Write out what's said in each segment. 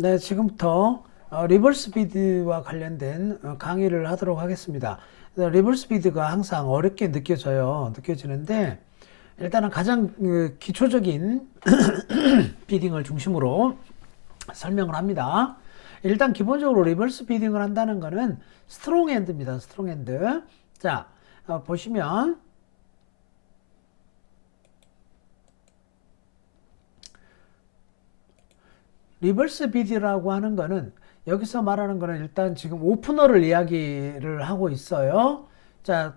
네, 지금부터 리버스 비드와 관련된 강의를 하도록 하겠습니다. 리버스 비드가 항상 어렵게 느껴지는데, 일단은 가장 기초적인 비딩을 중심으로 설명을 합니다. 일단 기본적으로 리버스 비딩을 한다는 것은 스트롱 핸드입니다. 스트롱 핸드. 자, 보시면 리버스 비드라고 하는 거는, 여기서 말하는 거는 일단 지금 오프너를 이야기를 하고 있어요. 자,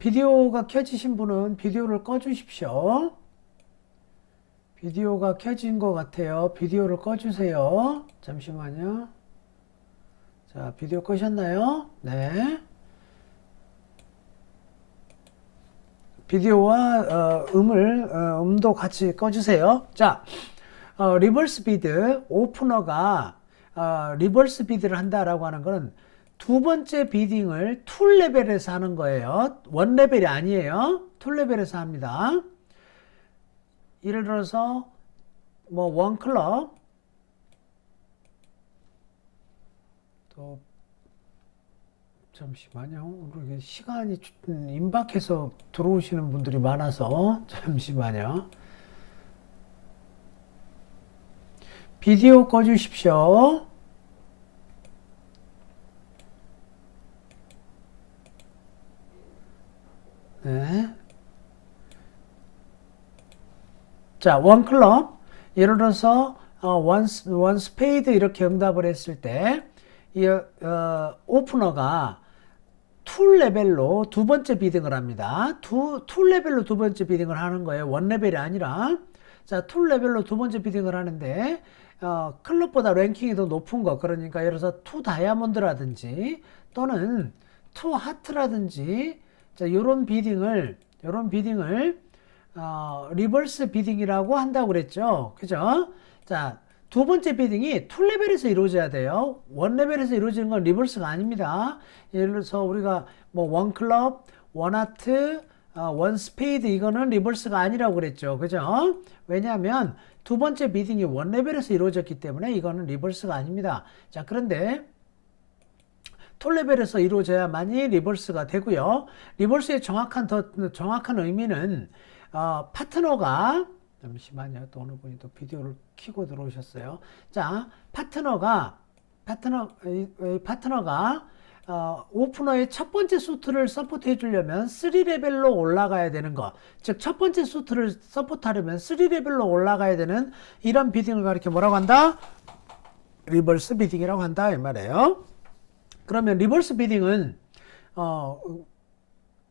비디오가 켜지신 분은 비디오를 꺼 주십시오. 비디오가 켜진 것 같아요. 비디오를 꺼 주세요. 잠시만요. 자, 비디오 끄셨나요? 네. 비디오와 음도 같이 꺼주세요. 자, 리버스 비드 오프너가 리버스 비드를 한다라고 하는 것은 두 번째 비딩을 2 레벨에서 하는 거예요. 1 레벨이 아니에요. 2 레벨에서 합니다. 예를 들어서 뭐 원 클럽, 또 잠시만요. 오늘 시간이 임박해서 들어오시는 분들이 많아서 잠시만요. 비디오 꺼주십시오. 네. 자, 원 클럽. 예를 들어서 원 스페이드 이렇게 응답을 했을 때 이 오프너가 2 레벨로 두 번째 비딩을 합니다. 2 레벨로 두 번째 비딩을 하는 거예요. 1 레벨이 아니라. 자, 2 레벨로 두 번째 비딩을 하는데 클럽보다 랭킹이 더 높은 거, 그러니까 예를 들어서 2 다이아몬드라든지 또는 2 하트라든지, 자, 요런 비딩을 리버스 비딩이라고 한다고 그랬죠. 그죠? 자, 두 번째 비딩이 2 레벨에서 이루어져야 돼요. 1 레벨에서 이루어지는 건 리버스가 아닙니다. 예를 들어서 우리가 뭐 원 클럽, 원 하트, 원 스페이드, 이거는 리버스가 아니라고 그랬죠. 그죠? 왜냐하면 두 번째 비딩이 1 레벨에서 이루어졌기 때문에 이거는 리버스가 아닙니다. 자, 그런데 2 레벨에서 이루어져야만이 리버스가 되고요. 리버스의 정확한 의미는 파트너가, 잠시만요. 또 어느 분이 또 비디오를 켜고 들어오셨어요. 자, 파트너가 오프너의 첫 번째 수트를 서포트 해주려면 3 레벨로 올라가야 되는 거. 즉, 첫 번째 수트를 서포트하려면 3 레벨로 올라가야 되는 이런 비딩을 가리켜 뭐라고 한다? 리버스 비딩이라고 한다, 이 말이에요. 그러면 리버스 비딩은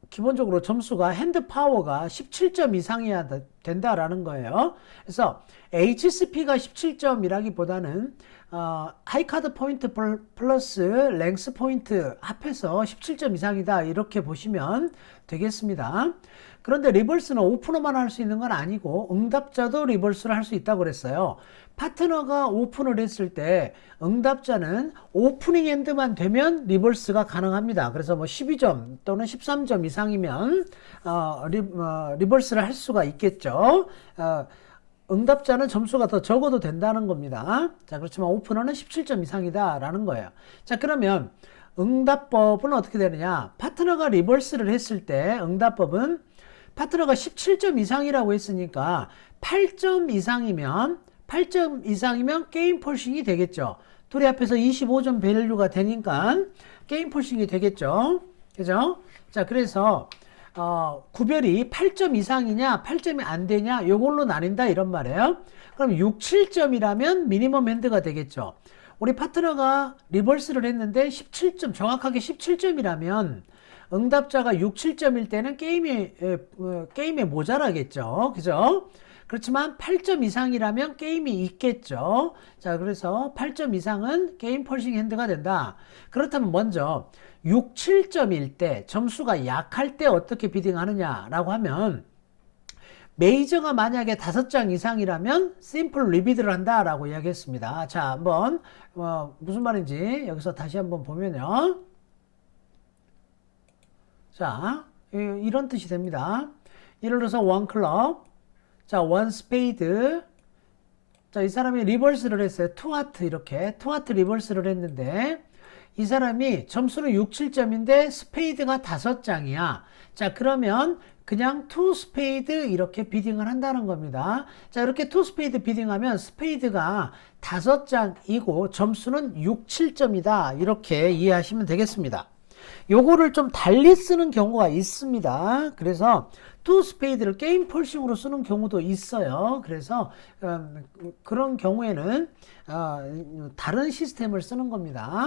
기본적으로 점수가 핸드 파워가 17점 이상이어야 된다라는 거예요. 그래서 HSP가 17점이라기보다는 하이카드 포인트 플러스 랭스 포인트 합해서 17점 이상이다, 이렇게 보시면 되겠습니다. 그런데 리버스는 오프너만 할 수 있는 건 아니고 응답자도 리버스를 할 수 있다고 그랬어요. 파트너가 오픈을 했을 때 응답자는 오프닝 엔드만 되면 리버스가 가능합니다. 그래서 뭐 12점 또는 13점 이상이면 리버스를 할 수가 있겠죠. 응답자는 점수가 더 적어도 된다는 겁니다. 자, 그렇지만 오프너는 17점 이상이다라는 거예요. 자, 그러면 응답법은 어떻게 되느냐? 파트너가 리버스를 했을 때 응답법은 파트너가 17점 이상이라고 했으니까 8점 이상이면 게임 폴싱이 되겠죠. 둘이 합해서 25점 밸류가 되니까 게임 폴싱이 되겠죠. 그죠? 자, 그래서 구별이 8점 이상이냐 8점이 안 되냐 요걸로 나뉜다, 이런 말이에요. 그럼 6, 7점이라면 미니멈 핸드가 되겠죠. 우리 파트너가 리버스를 했는데 17점, 정확하게 17점이라면 응답자가 6, 7점일 때는 게임에 모자라겠죠. 그죠? 그렇지만 8점 이상이라면 게임이 있겠죠. 자, 그래서 8점 이상은 게임 펄싱 핸드가 된다. 그렇다면 먼저 6, 7점일 때, 점수가 약할 때 어떻게 비딩하느냐라고 하면, 메이저가 만약에 5장 이상이라면 심플 리비드를 한다라고 이야기했습니다. 자, 한번 무슨 말인지 여기서 다시 한번 보면요. 자, 이런 뜻이 됩니다. 예를 들어서 원 클럽, 자, 원 스페이드, 자, 이 사람이 리버스를 했어요. 투하트 이렇게 투하트 리버스를 했는데 이 사람이 점수는 6, 7점인데 스페이드가 5장이야. 자, 그러면 그냥 투 스페이드 이렇게 비딩을 한다는 겁니다. 자, 이렇게 투 스페이드 비딩하면 스페이드가 5장이고 점수는 6, 7점이다. 이렇게 이해하시면 되겠습니다. 요거를 좀 달리 쓰는 경우가 있습니다. 그래서 투 스페이드를 게임 폴싱으로 쓰는 경우도 있어요. 그래서 그런 경우에는 다른 시스템을 쓰는 겁니다.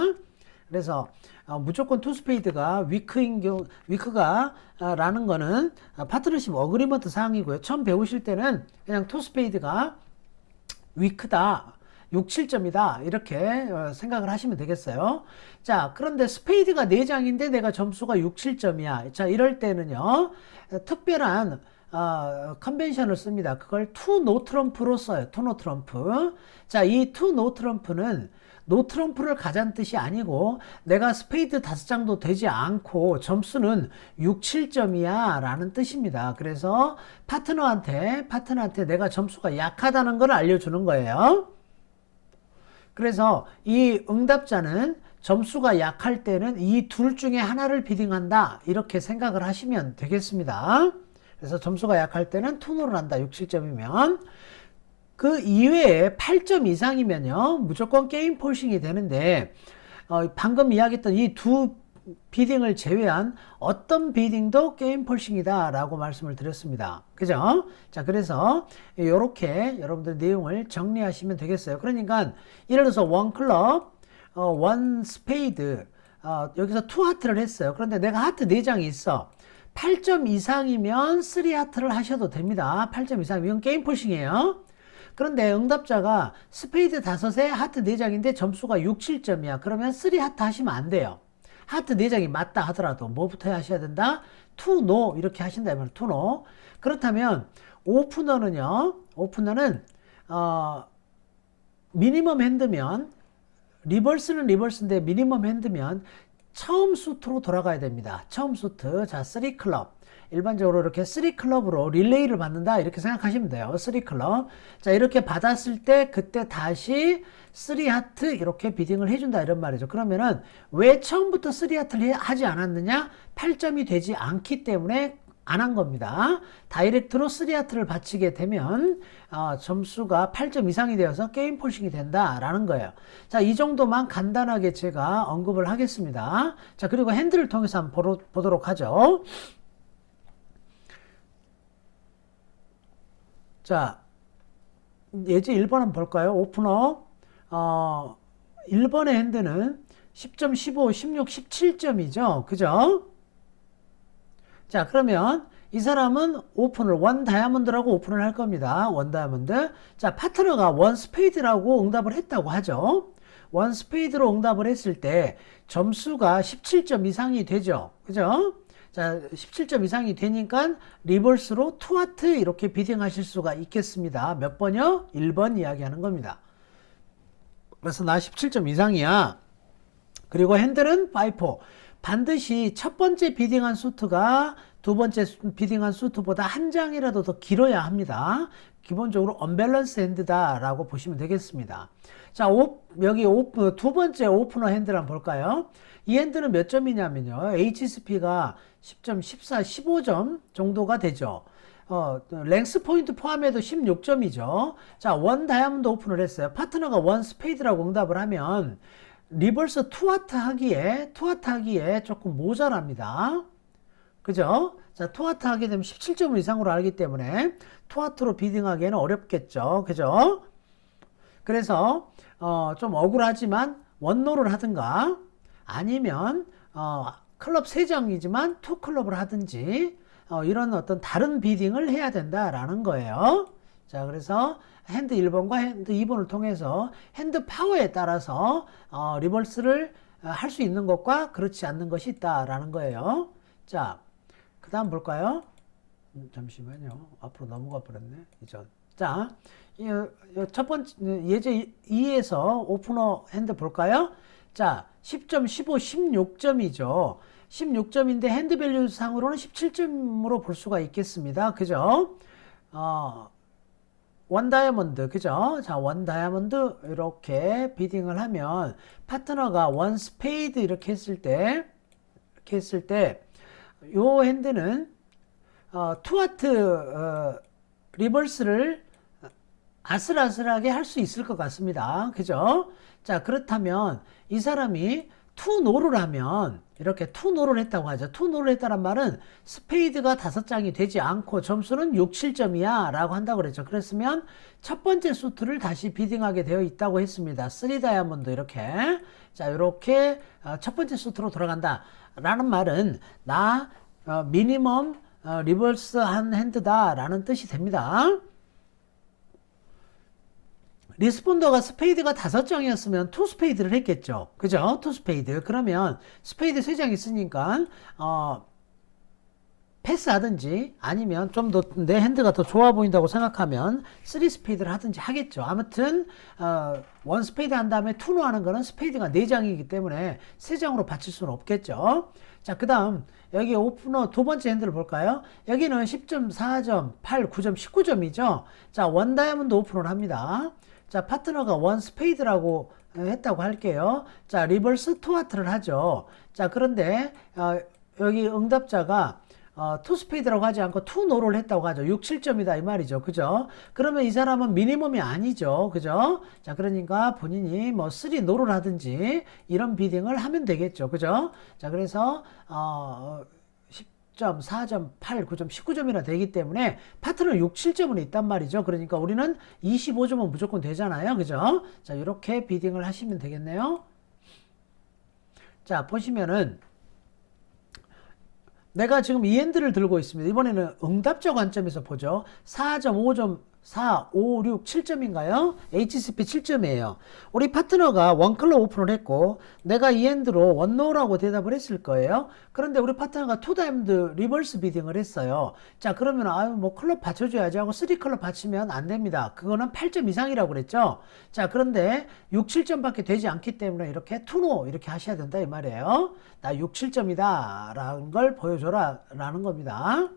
그래서 무조건 투 스페이드가 위크가 라는 거는 파트너십 어그리먼트 사항이고요. 처음 배우실 때는 그냥 투 스페이드가 위크다. 6, 7점이다. 이렇게 생각을 하시면 되겠어요. 자, 그런데 스페이드가 4장인데 내가 점수가 6, 7점이야. 자, 이럴 때는요. 특별한 컨벤션을 씁니다. 그걸 투 노 트럼프로 써요. 투 노 트럼프. 자, 이 투 노 트럼프는 노 트럼프를 가자는 뜻이 아니고 내가 스페이드 5장도 되지 않고 점수는 6, 7점이야 라는 뜻입니다. 그래서 파트너한테 내가 점수가 약하다는 걸 알려주는 거예요. 그래서 이 응답자는 점수가 약할 때는 이 둘 중에 하나를 비딩한다 이렇게 생각을 하시면 되겠습니다. 그래서 점수가 약할 때는 투노를 한다. 6, 7점이면 그 이외에 8점 이상이면요 무조건 게임 폴싱이 되는데 방금 이야기했던 이 두 비딩을 제외한 어떤 비딩도 게임 폴싱이다 라고 말씀을 드렸습니다. 그죠? 자, 그래서 이렇게 여러분들 내용을 정리하시면 되겠어요. 그러니까 예를 들어서 원 클럽, 원 스페이드, 여기서 투 하트를 했어요. 그런데 내가 하트 4장이 있어. 8점 이상이면 3 하트를 하셔도 됩니다. 8점 이상 이건 게임 폴싱이에요. 그런데 응답자가 스페이드 5에 하트 4장인데 점수가 6, 7점이야. 그러면 3 하트 하시면 안 돼요. 하트 4장이 맞다 하더라도 뭐부터 하셔야 된다? 투, 노 이렇게 하신다면 투, 노. 그렇다면 오프너는요. 오프너는 미니멈 핸드면 리버스는 리버스인데 미니멈 핸드면 처음 수트로 돌아가야 됩니다. 처음 수트. 자, 3클럽. 일반적으로 이렇게 3클럽으로 릴레이를 받는다 이렇게 생각하시면 돼요. 3클럽. 자, 이렇게 받았을 때 그때 다시 3하트 이렇게 비딩을 해준다 이런 말이죠. 그러면은 왜 처음부터 3하트를 하지 않았느냐? 8점이 되지 않기 때문에 안 한 겁니다. 다이렉트로 3하트를 바치게 되면 점수가 8점 이상이 되어서 게임 폴싱이 된다라는 거예요. 자, 이 정도만 간단하게 제가 언급을 하겠습니다. 자, 그리고 핸들을 통해서 한번 보도록 하죠. 자, 예제 1번 한번 볼까요? 오프너 1번의 핸드는 10점, 15, 16, 17점이죠. 그죠? 자, 그러면 이 사람은 오픈을 원 다이아몬드라고 오픈을 할 겁니다. 원 다이아몬드. 자, 파트너가 원 스페이드라고 응답을 했다고 하죠. 원 스페이드로 응답을 했을 때 점수가 17점 이상이 되죠. 그죠? 자, 17점 이상이 되니까 리버스로 투하트 이렇게 비딩하실 수가 있겠습니다. 몇 번이요? 1번 이야기하는 겁니다. 그래서 나 17점 이상이야. 그리고 핸들은 5. 반드시 첫 번째 비딩한 수트가 두 번째 비딩한 수트보다 한 장이라도 더 길어야 합니다. 기본적으로 언밸런스 핸드다 라고 보시면 되겠습니다. 자, 여기 두 번째 오프너 핸드를 한번 볼까요? 이 핸드는 몇 점이냐면요. HSP가 10점, 14, 15점 정도가 되죠. 랭스 포인트 포함해도 16점이죠. 자, 원 다이아몬드 오픈을 했어요. 파트너가 원 스페이드라고 응답을 하면 리버스 투하트 하기에 조금 모자랍니다. 그죠? 자, 투하트 하게 되면 17점 이상으로 알기 때문에 투하트로 비딩하기에는 어렵겠죠. 그죠? 그래서 좀 억울하지만 원노를 하든가 아니면 클럽 3장이지만 투 클럽을 하든지 이런 어떤 다른 비딩을 해야 된다라는 거예요. 자, 그래서 핸드 1번과 핸드 2번을 통해서 핸드 파워에 따라서 리버스를 할 수 있는 것과 그렇지 않는 것이 있다라는 거예요. 자, 그 다음 볼까요? 잠시만요. 앞으로 넘어가 버렸네. 이전. 자, 첫 번째 예제 2에서 오프너 핸드 볼까요? 자, 10점, 15, 16점이죠. 16점인데 핸드 밸류 상으로는 17점으로 볼 수가 있겠습니다. 그죠? 원 다이아몬드, 그죠? 자, 원 다이아몬드 이렇게 비딩을 하면 파트너가 원 스페이드 이렇게 했을 때, 요 핸드는 투 하트 리버스를 아슬아슬하게 할 수 있을 것 같습니다. 그죠? 자, 그렇다면 이 사람이 투 노를 하면 이렇게 투 노를 했다고 하죠. 투 노를 했다는 말은 스페이드가 5장이 되지 않고 점수는 6, 7점이야 라고 한다고 그랬죠. 그랬으면 첫 번째 수트를 다시 비딩하게 되어 있다고 했습니다. 3 다이아몬드 이렇게. 자, 이렇게 첫 번째 수트로 돌아간다 라는 말은 나 미니멈 리버스 한 핸드다 라는 뜻이 됩니다. 리스폰더가 스페이드가 5장이었으면 투 스페이드를 했겠죠. 그죠? 투 스페이드. 그러면 스페이드 3장 있으니까 패스하든지 아니면 좀 더 내 핸드가 더 좋아 보인다고 생각하면 3 스페이드를 하든지 하겠죠. 아무튼 원 스페이드 한 다음에 투노 하는 거는 스페이드가 4장이기 때문에 3장으로 받칠 수는 없겠죠. 자, 그 다음 여기 오프너 두 번째 핸들을 볼까요? 여기는 10점, 4점, 8, 9점, 19점이죠. 자, 원 다이아몬드 오프너를 합니다. 자, 파트너가 원 스페이드라고 했다고 할게요. 자, 리버스 투 하트를 하죠. 자, 그런데 여기 응답자가 투 스페이드라고 하지 않고 투 노를 했다고 하죠. 6, 7점이다 이 말이죠. 그죠? 그러면 이 사람은 미니멈이 아니죠. 그죠? 자, 그러니까 본인이 뭐 3 노를 하든지 이런 비딩을 하면 되겠죠. 그죠? 자, 그래서 10점, 4점, 8, 9점, 19점이나 되기 때문에 파트너 6, 7점은 있단 말이죠. 그러니까 우리는 25점은 무조건 되잖아요. 그죠? 자, 이렇게 비딩을 하시면 되겠네요. 자, 보시면은 내가 지금 이 핸들을 들고 있습니다. 이번에는 응답자 관점에서 보죠. 4점, 5점, 4, 5, 6, 7점인가요? HCP 7점이에요. 우리 파트너가 원클럽 오픈을 했고 내가 이 핸드로 원노라고 대답을 했을 거예요. 그런데 우리 파트너가 투 다이아몬드 리버스 비딩을 했어요. 자, 그러면 아유 뭐 클럽 받쳐줘야지 하고 3클럽 받치면 안 됩니다. 그거는 8점 이상이라고 그랬죠. 자, 그런데 6, 7점밖에 되지 않기 때문에 이렇게 투노 이렇게 하셔야 된다 이 말이에요. 나 6, 7점이다 라는 걸 보여줘라 라는 겁니다.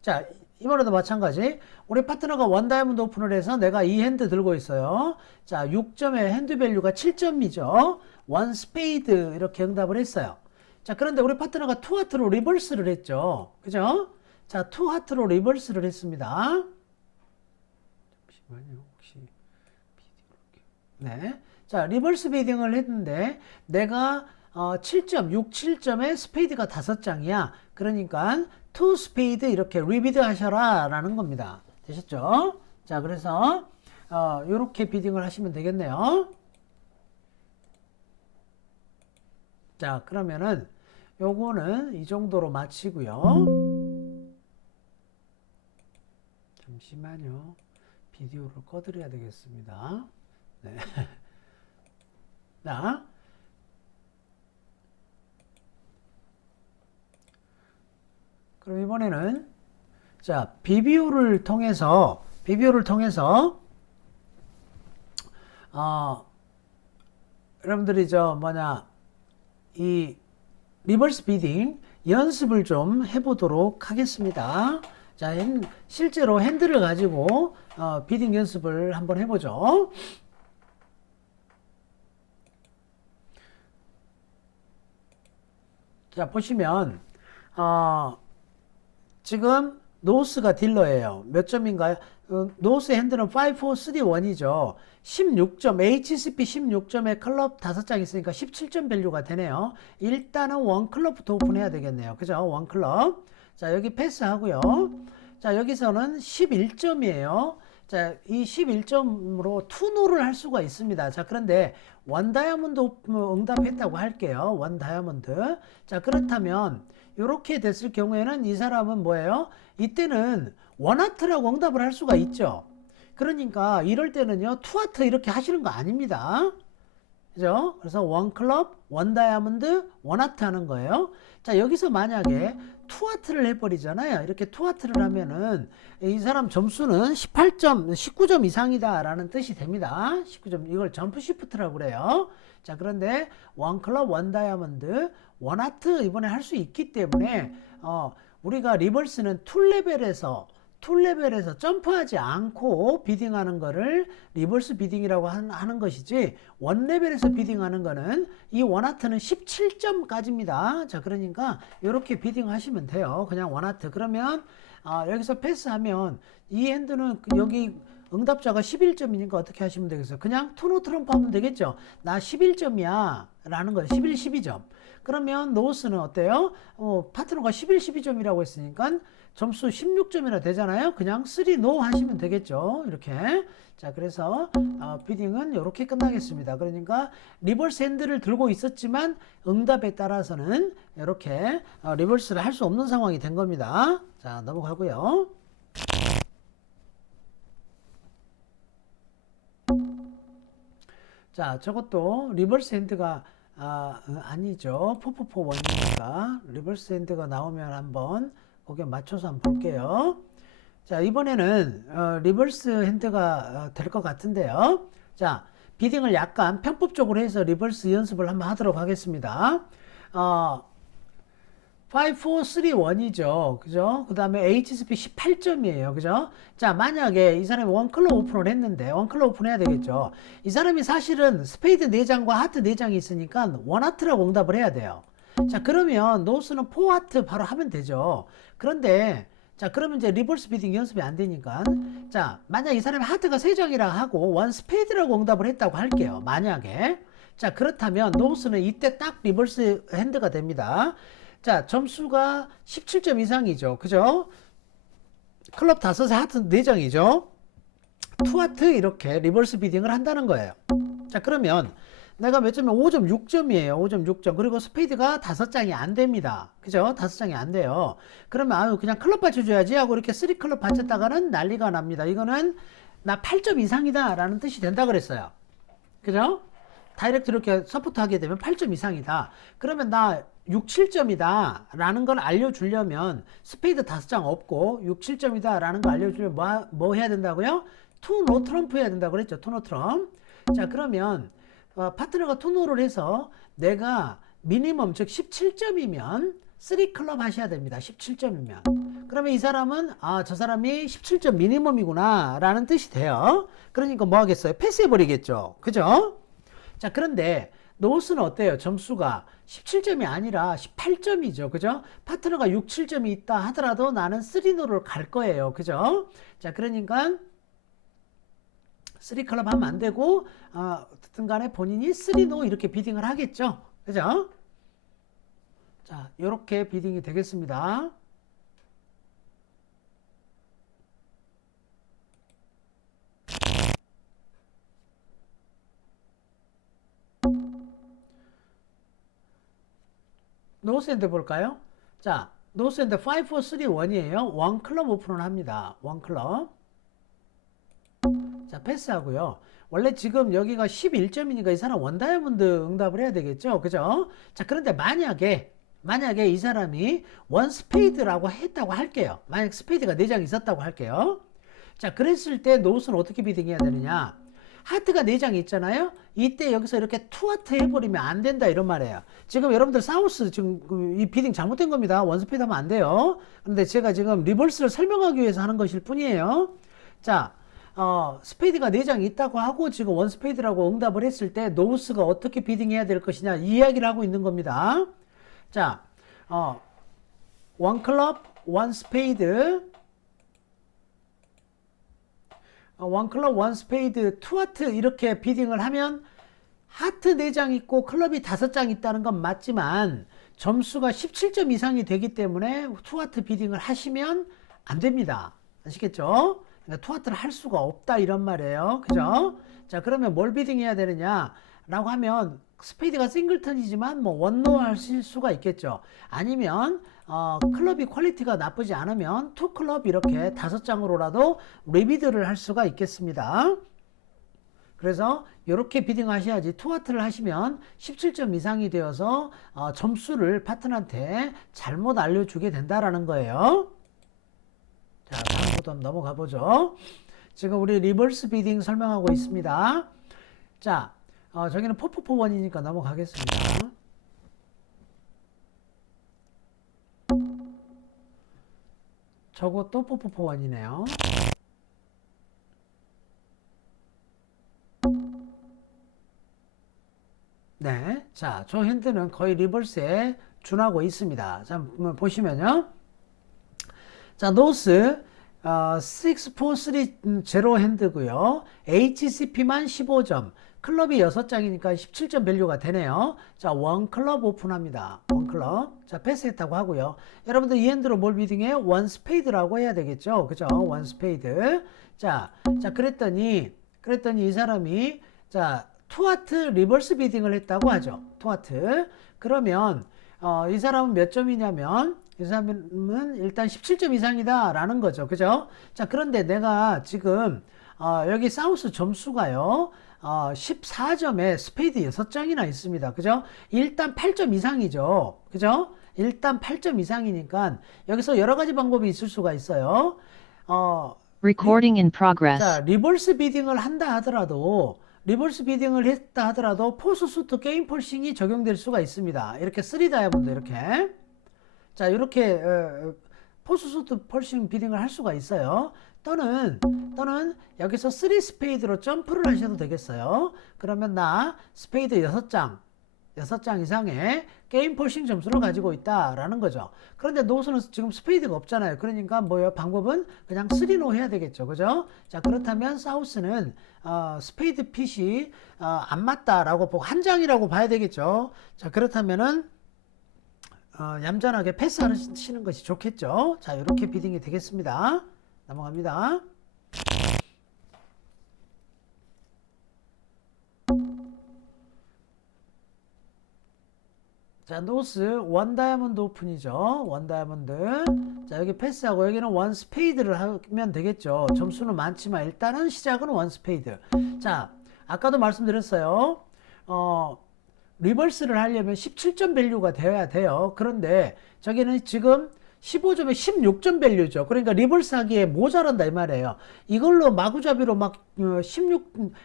자, 이번에도 마찬가지. 우리 파트너가 원 다이아몬드 오픈을 해서 내가 이 핸드 들고 있어요. 자, 6점의 핸드 밸류가 7점이죠. 원 스페이드 이렇게 응답을 했어요. 자, 그런데 우리 파트너가 투 하트로 리버스를 했죠. 그죠? 자, 투 하트로 리버스를 했습니다. 잠시만요. 혹시 네. 자, 리버스 비딩을 했는데 내가 7점, 6, 7점에 스페이드가 5장이야. 그러니까 투 스페이드 이렇게 리비드 하셔라 라는 겁니다. 되셨죠? 자, 그래서 이렇게 비딩을 하시면 되겠네요. 자, 그러면은 요거는 이 정도로 마치고요. 잠시만요. 비디오를 꺼드려야 되겠습니다. 네. 자, 그럼 이번에는 자, 비비오를 통해서 여러분들이 이 리버스 비딩 연습을 좀 해보도록 하겠습니다. 자, 실제로 핸들을 가지고 비딩 연습을 한번 해보죠. 자, 보시면 지금 노스가 딜러예요. 몇 점인가요? 노스 핸드는 5, 4, 3, 1이죠. 16점, HCP 16점에 클럽 5장 있으니까 17점 밸류가 되네요. 일단은 원 클럽부터 오픈해야 되겠네요. 그죠? 원 클럽. 자, 여기 패스하고요. 자, 여기서는 11점이에요. 자, 이 11점으로 투노를 할 수가 있습니다. 자, 그런데 원 다이아몬드 응답했다고 할게요. 원 다이아몬드. 자, 그렇다면 이렇게 됐을 경우에는 이 사람은 뭐예요? 이때는 원하트라고 응답을 할 수가 있죠. 그러니까 이럴 때는요, 투하트 이렇게 하시는 거 아닙니다. 그죠? 그래서 원 클럽, 원 다이아몬드, 원하트 하는 거예요. 자, 여기서 만약에 투하트를 해버리잖아요. 이렇게 투하트를 하면은 이 사람 점수는 18점, 19점 이상이다 라는 뜻이 됩니다. 19점, 이걸 점프 시프트라고 그래요. 자, 그런데 원 클럽, 원 다이아몬드, 원하트 이번에 할 수 있기 때문에 우리가 리버스는 2레벨에서 2레벨에서 점프하지 않고 비딩하는 거를 리버스 비딩이라고 하는 것이지, 1레벨에서 비딩하는 거는 이 원하트는 17점까지입니다. 자, 그러니까 이렇게 비딩 하시면 돼요. 그냥 원하트. 그러면 여기서 패스하면 이 핸드는 여기 응답자가 11점이니까 어떻게 하시면 되겠어요? 그냥 투노 트럼프 하면 되겠죠. 나 11점이야 라는 거예요. 11, 12점. 그러면 노스는 어때요? 파트너가 11, 12점이라고 했으니까 점수 16점이나 되잖아요. 그냥 3노 하시면 되겠죠. 이렇게. 자, 그래서 비딩은 이렇게 끝나겠습니다. 그러니까 리버스 핸드를 들고 있었지만 응답에 따라서는 이렇게 리버스를 할 수 없는 상황이 된 겁니다. 자, 넘어가고요. 자, 저것도 리버스 핸드가 아니죠. 444원이니까 리버스 핸드가 나오면 한번 거기에 맞춰서 한번 볼게요. 자, 이번에는 리버스 핸드가 될 것 같은데요. 자, 비딩을 약간 편법적으로 해서 리버스 연습을 한번 하도록 하겠습니다. 5, 4, 3, 1이죠. 그죠? 그 다음에 HSP 18점이에요. 그죠? 자, 만약에 이 사람이 원클럽 오픈을 했는데, 원클럽 오픈 해야 되겠죠. 이 사람이 사실은 스페이드 4장과 하트 4장이 있으니까 원하트라고 응답을 해야 돼요. 자, 그러면 노스는 4하트 바로 하면 되죠. 그런데, 자, 그러면 이제 리버스 비딩 연습이 안 되니까. 자, 만약 이 사람이 하트가 3장이라 하고, 원 스페이드라고 응답을 했다고 할게요. 만약에. 자, 그렇다면 노스는 이때 딱 리버스 핸드가 됩니다. 자, 점수가 17점 이상이죠. 그죠? 클럽 5에 하트 4장이죠. 2하트 이렇게 리버스 비딩을 한다는 거예요. 자, 그러면 내가 몇 점이면 5점 6점이에요. 5점 6점. 그리고 스페이드가 5장이 안 됩니다. 그죠? 5장이 안 돼요. 그러면 그냥 클럽 받쳐줘야지 하고 이렇게 3클럽 받쳤다가는 난리가 납니다. 이거는 나 8점 이상이다 라는 뜻이 된다 그랬어요. 그죠? 다이렉트 이렇게 서포트 하게 되면 8점 이상이다. 그러면 나 6, 7점이다 라는 걸 알려주려면 스페이드 5장 없고 6, 7점이다 라는 걸 알려주려면 뭐 해야 된다고요? 투노 트럼프 해야 된다고 그랬죠. 투노 트럼프. 자, 그러면 파트너가 투노를 해서 내가 미니멈 즉 17점이면 3클럽 하셔야 됩니다. 17점이면. 그러면 이 사람은 저 사람이 17점 미니멈이구나 라는 뜻이 돼요. 그러니까 뭐 하겠어요? 패스해버리겠죠. 그죠? 자, 그런데 노스는 어때요? 점수가 17점이 아니라 18점이죠. 그죠? 파트너가 6, 7점이 있다 하더라도 나는 3노를 갈 거예요. 그죠? 자, 그러니까 3클럽 하면 안 되고 어쨌든 간에 본인이 3노 이렇게 비딩을 하겠죠. 그죠? 자, 이렇게 비딩이 되겠습니다. 노스핸드 볼까요? 자, 노스핸드 5, 4, 3, 1이에요. 원클럽 오픈을 합니다. 원클럽. 자, 패스하고요. 원래 지금 여기가 11점이니까 이 사람 원다이아몬드 응답을 해야 되겠죠. 그죠? 자, 그런데 만약에 이 사람이 원 스페이드라고 했다고 할게요. 만약 스페이드가 4장 있었다고 할게요. 자, 그랬을 때 노스는 어떻게 비딩해야 되느냐? 하트가 4장이 있잖아요. 이때 여기서 이렇게 투하트 해버리면 안 된다 이런 말이에요. 지금 여러분들 사우스 지금 이 비딩 잘못된 겁니다. 원스페이드 하면 안 돼요. 그런데 제가 지금 리버스를 설명하기 위해서 하는 것일 뿐이에요. 자, 스페이드가 4장이 있다고 하고 지금 원스페이드라고 응답을 했을 때 노스가 어떻게 비딩해야 될 것이냐 이 이야기를 하고 있는 겁니다. 자, 원클럽, 원스페이드, 원클럽, 원스페이드, 투하트 이렇게 비딩을 하면 하트 4장 있고 클럽이 5장 있다는 건 맞지만 점수가 17점 이상이 되기 때문에 투하트 비딩을 하시면 안 됩니다. 아시겠죠? 그러니까 투하트를 할 수가 없다 이런 말이에요. 그죠? 자, 그러면 뭘 비딩해야 되느냐 라고 하면 스페이드가 싱글턴이지만 뭐 원노 하실 수가 있겠죠. 아니면 클럽이 퀄리티가 나쁘지 않으면 투 클럽 이렇게 5장으로라도 리비드를 할 수가 있겠습니다. 그래서 이렇게 비딩 하셔야지 투하트를 하시면 17점 이상이 되어서 점수를 파트너한테 잘못 알려주게 된다라는 거예요. 자, 다음부터 넘어가 보죠. 지금 우리 리버스 비딩 설명하고 있습니다. 자, 저기는 444원이니까 넘어가겠습니다. 저것도 포포포원이네요. 네. 자, 저 핸드는 거의 리버스에 준하고 있습니다. 자, 보시면요. 자, 노스 6430 핸드고요. HCP만 15점. 클럽이 6장이니까 17점 밸류가 되네요. 자, 원 클럽 오픈합니다. 원 클럽. 자, 패스했다고 하고요. 여러분들 이 핸드로 뭘 비딩해요? 원 스페이드라고 해야 되겠죠. 그죠? 원 스페이드. 자, 그랬더니 이 사람이 자, 투하트 리버스 비딩을 했다고 하죠. 투하트. 그러면 이 사람은 몇 점이냐면 이 사람은 일단 17점 이상이다 라는 거죠. 그죠? 자, 그런데 내가 지금 여기 사우스 점수가요 14점에 스페이드 6장이나 있습니다. 그죠? 일단 8점 이상이죠. 그죠? 일단 8점 이상이니까 여기서 여러 가지 방법이 있을 수가 있어요. Recording in progress. 자, 리버스 비딩을 한다 하더라도 리버스 비딩을 했다 하더라도 포스 수트 게임 폴싱이 적용될 수가 있습니다. 이렇게 3 다이아몬드 이렇게 자, 이렇게 포스 수트 폴싱 비딩을 할 수가 있어요. 또는 여기서 3 스페이드로 점프를 하셔도 되겠어요. 그러면 나 스페이드 6장 이상의 게임 폴싱 점수를 가지고 있다라는 거죠. 그런데 노스는 지금 스페이드가 없잖아요. 그러니까 뭐예요? 방법은 그냥 3노 해야 되겠죠. 그죠? 자, 그렇다면 사우스는 스페이드 핏이 안 맞다라고 보고 한 장이라고 봐야 되겠죠. 자, 그렇다면은 얌전하게 패스하시는 것이 좋겠죠. 자, 이렇게 비딩이 되겠습니다. 넘어갑니다. 자, 노스 원 다이아몬드 오픈이죠. 원 다이아몬드. 자, 여기 패스하고 여기는 원 스페이드를 하면 되겠죠. 점수는 많지만 일단은 시작은 원 스페이드. 자, 아까도 말씀드렸어요. 리버스를 하려면 17점 밸류가 되어야 돼요. 그런데 저기는 지금 15점에 16점 밸류죠. 그러니까 리버스 하기에 모자란다 이 말이에요. 이걸로 마구잡이로 막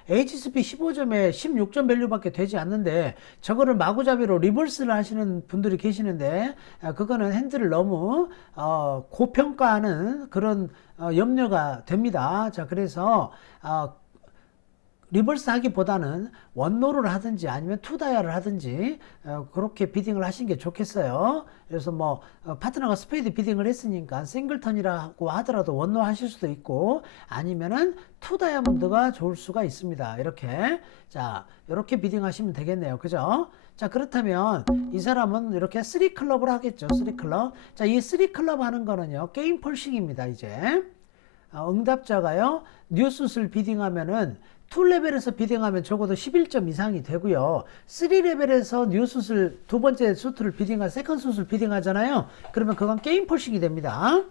HSP 15점에 16점 밸류밖에 되지 않는데 저거를 마구잡이로 리버스를 하시는 분들이 계시는데 그거는 핸들을 너무 고평가하는 그런 염려가 됩니다. 자, 그래서 리버스 하기보다는 원노를 하든지 아니면 투다이아를 하든지 그렇게 비딩을 하시는 게 좋겠어요. 그래서 뭐 파트너가 스페이드 비딩을 했으니까 싱글턴이라고 하더라도 원노 하실 수도 있고 아니면은 투다이아몬드가 좋을 수가 있습니다. 이렇게 자, 이렇게 비딩 하시면 되겠네요. 그죠? 자, 그렇다면 이 사람은 이렇게 3클럽을 하겠죠. 3클럽. 자, 이 3클럽 하는 거는요 게임 폴싱입니다. 이제 응답자가요 뉴스를 비딩하면은 2레벨에서 비딩하면 적어도 11점 이상이 되고요. 3레벨에서 뉴스를 두 번째 수트를 비딩한 세컨 수트를 비딩하잖아요. 그러면 그건 게임 폴싱이 됩니다.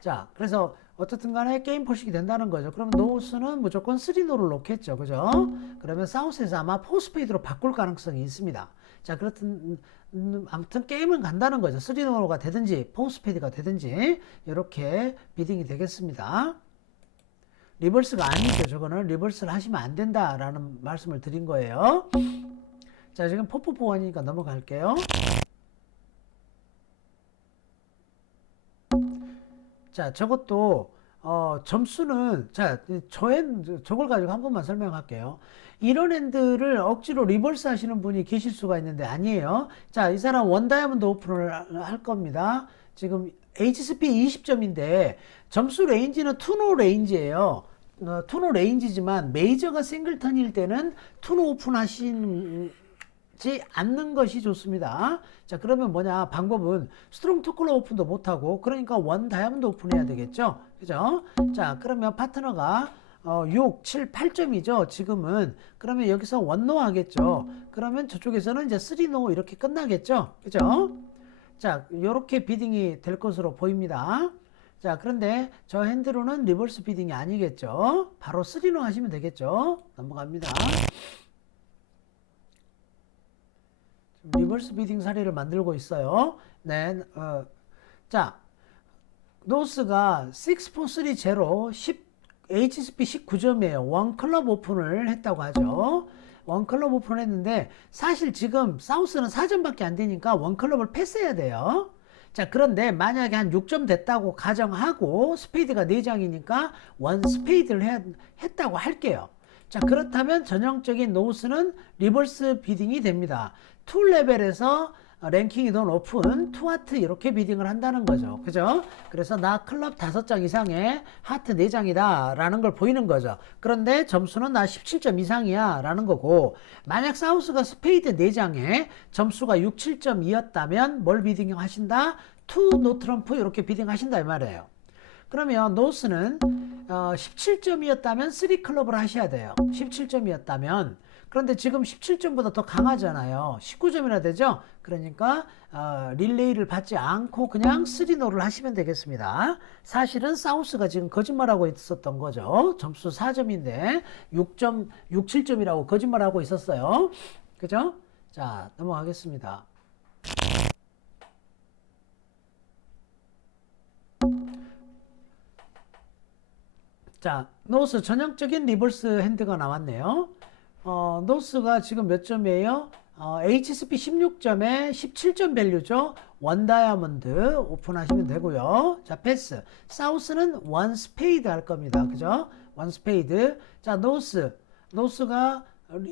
자, 그래서 어떻든 간에 게임 폴싱이 된다는 거죠. 그러면 노스는 무조건 3노를 놓겠죠. 그죠? 그러면 사우스에서 아마 포스페이드로 바꿀 가능성이 있습니다. 자, 그렇든 아무튼 게임은 간다는 거죠. 3노가 되든지 포스페이드가 되든지 이렇게 비딩이 되겠습니다. 리버스가 아니죠. 저거는 리버스를 하시면 안 된다라는 말씀을 드린 거예요. 자, 지금 포포포원이니까 넘어갈게요. 자, 저것도 점수는 자, 저걸 가지고 한 번만 설명할게요. 이런 핸드를 억지로 리버스 하시는 분이 계실 수가 있는데 아니에요. 자, 이 사람 원 다이아몬드 오픈을 할 겁니다. 지금 HSP 20점인데 점수 레인지는 투노 레인지예요. 투노 레인지지만 메이저가 싱글턴일 때는 투노 오픈 하시지 않는 것이 좋습니다. 자, 그러면 뭐냐 방법은 스트롱 투클럽 오픈도 못하고 그러니까 원 다이아몬드 오픈해야 되겠죠. 그죠? 자, 그러면 파트너가 6, 7, 8점이죠. 지금은. 그러면 여기서 원노 하겠죠. 그러면 저쪽에서는 이제 3노 이렇게 끝나겠죠. 그죠? 자, 요렇게 비딩이 될 것으로 보입니다. 자, 그런데 저 핸드로는 리버스 비딩이 아니겠죠. 바로 3노 하시면 되겠죠. 넘어갑니다. 리버스 비딩 사례를 만들고 있어요. 네, 자, 노스가 6-4-3-0 HSP 19점이에요. 원 클럽 오픈을 했다고 하죠. 원 클럽 오픈을 했는데 사실 지금 사우스는 4점밖에 안 되니까 원 클럽을 패스해야 돼요. 자, 그런데 만약에 한 6점 됐다고 가정하고 스페이드가 4장이니까 원 스페이드를 했다고 할게요. 자, 그렇다면 전형적인 노스는 리버스 비딩이 됩니다. 2 레벨에서 랭킹이 더 높은 투 하트 이렇게 비딩을 한다는 거죠. 그죠? 그래서 나 클럽 5장 이상에 하트 4장이다 라는 걸 보이는 거죠. 그런데 점수는 나 17점 이상이야 라는 거고, 만약 사우스가 스페이드 4장에 점수가 6, 7.2였다면 뭘 비딩 하신다? 투 노 트럼프 이렇게 비딩 하신다 이 말이에요. 그러면 노스는 17점이었다면 3 클럽을 하셔야 돼요. 17점이었다면. 그런데 지금 17점보다 더 강하잖아요. 19점이나 되죠? 그러니까 릴레이를 받지 않고 그냥 3노를 하시면 되겠습니다. 사실은 사우스가 지금 거짓말하고 있었던 거죠. 점수 4점인데 6점, 6, 7점이라고 거짓말하고 있었어요. 그죠? 자, 넘어가겠습니다. 자, 노스 전형적인 리버스 핸드가 나왔네요. 노스가 지금 몇 점이에요? HSP 16점에 17점 밸류죠. 원 다이아몬드 오픈하시면 되고요. 자, 패스. 사우스는 원 스페이드 할 겁니다. 그죠? 원 스페이드. 자, 노스가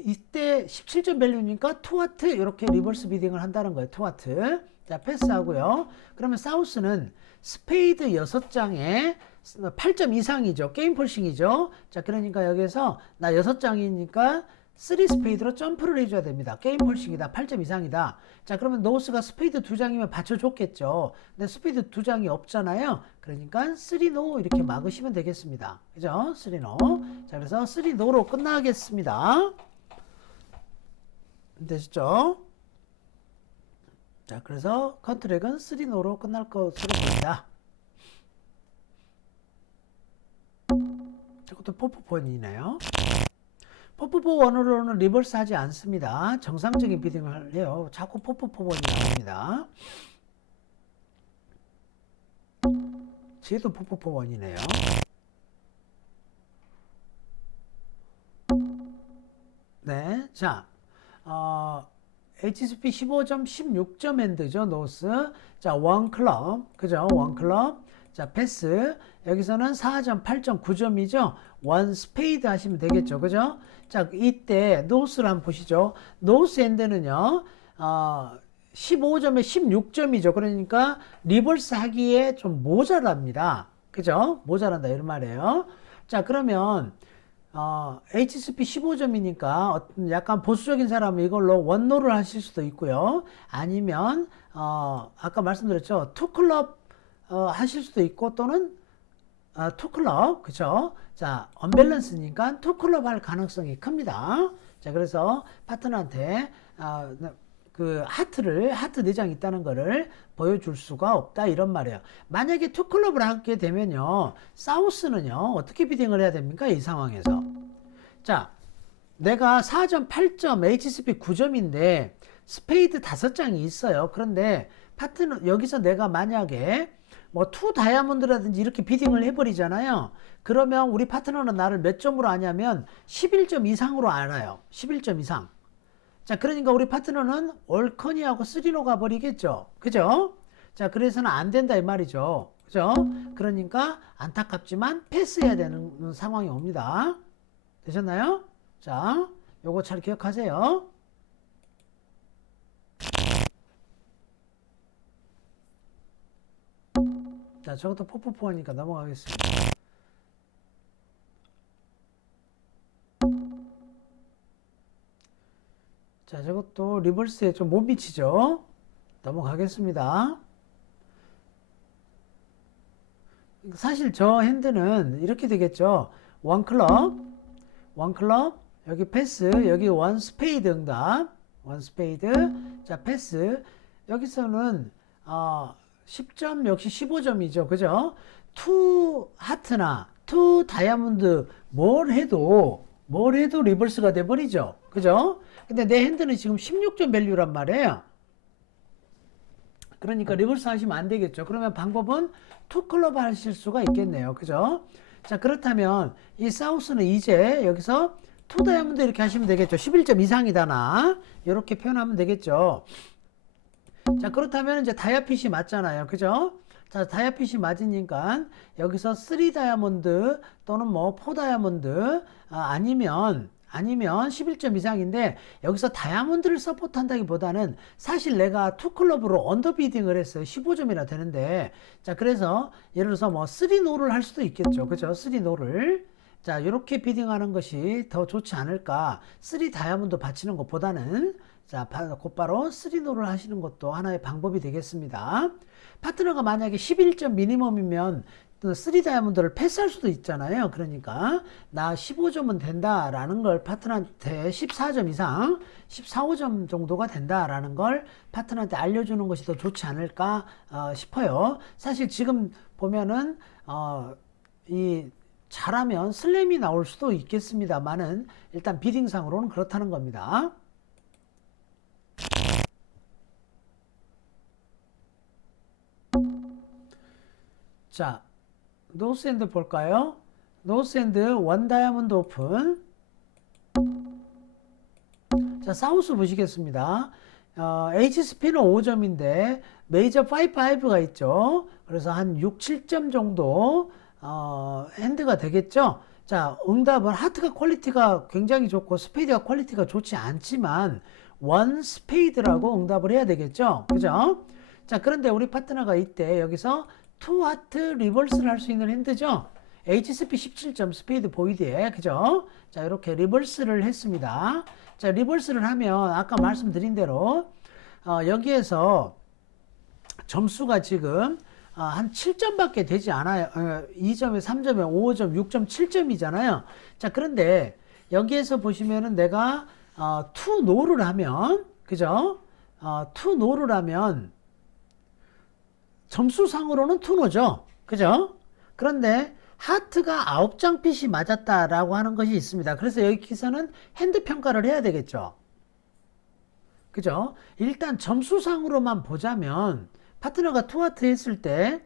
이때 17점 밸류니까 투 하트 이렇게 리버스 비딩을 한다는 거예요. 투 하트. 자, 패스하고요. 그러면 사우스는 스페이드 6장에 8점 이상이죠. 게임 폴싱이죠. 자, 그러니까 여기서 나 6장이니까 3 스페이드로 점프를 해줘야 됩니다. 게임 폴싱이다. 8점 이상이다. 자, 그러면 노스가 스페이드 2장이면 받쳐줬겠죠. 근데 스페이드 2장이 없잖아요. 그러니까 3노 이렇게 막으시면 되겠습니다. 그죠? 3노. 자, 그래서 3노로 끝나겠습니다. 되시죠? 자, 그래서 컨트랙은 3노로 끝날 것으로 보입니다. 이것도 포프폰이네요. 포프폰으로는 리버스 하지 않습니다. 정상적인 비딩을 해요. 자꾸 포프폰이 나옵니다. 쟤도 포프폰이네요. 네, 자, HSP 15점, 16점 핸드죠, 노스. 자, 원 클럽, 그죠? 원 클럽. 자, 패스. 여기서는 4점, 8점, 9점이죠? 원 스페이드 하시면 되겠죠, 그죠? 자, 이때 노스를 한번 보시죠. 노스 핸드는요, 15점에 16점이죠. 그러니까 리버스 하기에 좀 모자랍니다. 그죠? 모자란다, 이런 말이에요. 자, 그러면 HSP 15점이니까 약간 보수적인 사람은 이걸로 원노를 하실 수도 있고요. 아니면 아까 말씀드렸죠. 투클럽 하실 수도 있고 또는 투클럽, 그쵸? 자, 언밸런스니까 투클럽 할 가능성이 큽니다. 자, 그래서 파트너한테 그 하트 4장 있다는 거를 보여줄 수가 없다 이런 말이에요. 만약에 투클럽을 하게 되면요, 사우스는요 어떻게 비딩을 해야 됩니까? 이 상황에서. 자, 내가 4점, 8점, HSP 9점인데 스페이드 5장이 있어요. 그런데 파트너 여기서 내가 만약에 뭐 투 다이아몬드라든지 이렇게 비딩을 해버리잖아요. 그러면 우리 파트너는 나를 몇 점으로 아냐면 11점 이상으로 알아요. 11점 이상. 자, 그러니까 우리 파트너는 올커니하고 3노 가버리겠죠. 그죠? 자, 그래서는 안 된다 이 말이죠. 그죠? 그러니까 안타깝지만 패스해야 되는 상황이 옵니다. 되셨나요? 자, 요거 잘 기억하세요. 자, 저것도 포포포 하니까 넘어가겠습니다. 자, 저것도 리버스에 좀 못 미치죠? 넘어가겠습니다. 사실 저 핸드는 이렇게 되겠죠. 원 클럽, 여기 패스, 여기 원 스페이드 응답, 원 스페이드, 자, 패스. 여기서는 10점 역시 15점이죠. 그죠? 투 하트나 투 다이아몬드 뭘 해도 리버스가 돼버리죠. 그죠? 근데 내 핸드는 지금 16점 밸류란 말이에요. 그러니까 리버스 하시면 안 되겠죠. 그러면 방법은 투 클럽 하실 수가 있겠네요. 그죠? 자, 그렇다면 이 사우스는 이제 여기서 투 다이아몬드 이렇게 하시면 되겠죠. 11점 이상이다 나. 이렇게 표현하면 되겠죠. 자, 그렇다면 이제 다이아핏이 맞잖아요. 그죠? 자, 다이아핏이 맞으니까 여기서 3 다이아몬드 또는 뭐 4 다이아몬드 아니면 11점 이상인데 여기서 다이아몬드를 서포트한다기보다는 사실 내가 투클럽으로 언더비딩을 했어요. 15점이나 되는데 자, 그래서 예를 들어서 뭐 3노를 할 수도 있겠죠. 그죠? 3노를 자, 이렇게 비딩하는 것이 더 좋지 않을까. 3 다이아몬드 바치는 것보다는 자, 곧바로 3노를 하시는 것도 하나의 방법이 되겠습니다. 파트너가 만약에 11점 미니멈이면 3 다이아몬드를 패스할 수도 있잖아요. 그러니까 나 15점은 된다라는 걸 파트너한테 14점 이상 14, 5점 정도가 된다라는 걸 파트너한테 알려주는 것이 더 좋지 않을까 싶어요. 사실 지금 보면은 이 잘하면 슬램이 나올 수도 있겠습니다만은 일단 비딩상으로는 그렇다는 겁니다. 자, 노스엔드 볼까요? 노스엔드 원 다이아몬드 오픈. 자, 사우스 보시겠습니다. HSP는 5점인데 메이저 5가 있죠. 그래서 한 6, 7점 정도 핸드가 되겠죠. 자, 응답은 하트가 퀄리티가 굉장히 좋고 스페이드가 퀄리티가 좋지 않지만 원 스페이드라고 응답을 해야 되겠죠. 그죠? 자, 그런데 우리 파트너가 이때 여기서 투 하트 리버스를 할 수 있는 핸드죠. HSP 17점 스페이드 보이드에 그죠? 자, 이렇게 리버스를 했습니다. 자, 리버스를 하면 아까 말씀드린 대로 여기에서 점수가 지금 한 7점밖에 되지 않아요. 2점에 3점에 5점, 6점, 7점이잖아요. 자, 그런데 여기에서 보시면은 내가 투 노를 하면 그죠? 투 노를 하면 점수상으로는 투노죠. 그죠? 그런데 하트가 9장 핏이 맞았다라고 하는 것이 있습니다. 그래서 여기서는 핸드 평가를 해야 되겠죠. 그죠? 일단 점수상으로만 보자면 파트너가 투하트 했을 때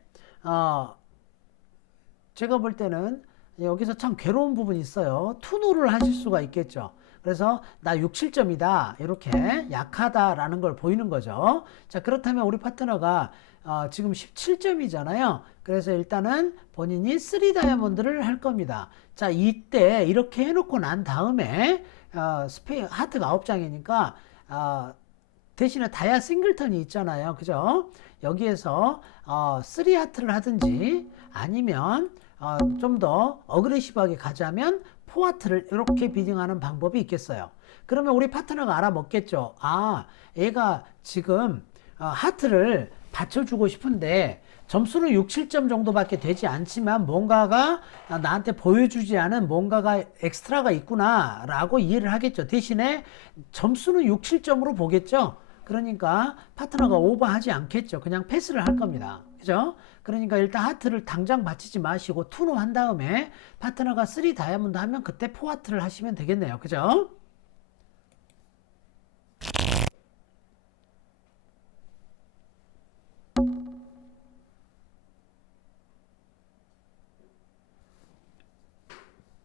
제가 볼 때는 여기서 참 괴로운 부분이 있어요. 투노를 하실 수가 있겠죠. 그래서 나 6, 7점이다 이렇게 약하다라는 걸 보이는 거죠. 자, 그렇다면 우리 파트너가 지금 17점이잖아요. 그래서 일단은 본인이 3 다이아몬드를 할 겁니다. 자, 이때 이렇게 해놓고 난 다음에 하트가 9장이니까 대신에 다이아 싱글턴이 있잖아요. 그죠? 여기에서 3 하트를 하든지 아니면 좀 더 어그레시브하게 가자면 4 하트를 이렇게 비딩하는 방법이 있겠어요. 그러면 우리 파트너가 알아먹겠죠. 아, 얘가 지금 하트를 받쳐주고 싶은데 점수는 6, 7점 정도밖에 되지 않지만 뭔가가 나한테 보여주지 않은 뭔가가 엑스트라가 있구나 라고 이해를 하겠죠. 대신에 점수는 6, 7점으로 보겠죠. 그러니까 파트너가 오버하지 않겠죠. 그냥 패스를 할 겁니다. 그죠? 그러니까 일단 하트를 당장 받치지 마시고 투노 한 다음에 파트너가 3 다이아몬드 하면 그때 4 하트를 하시면 되겠네요. 그죠?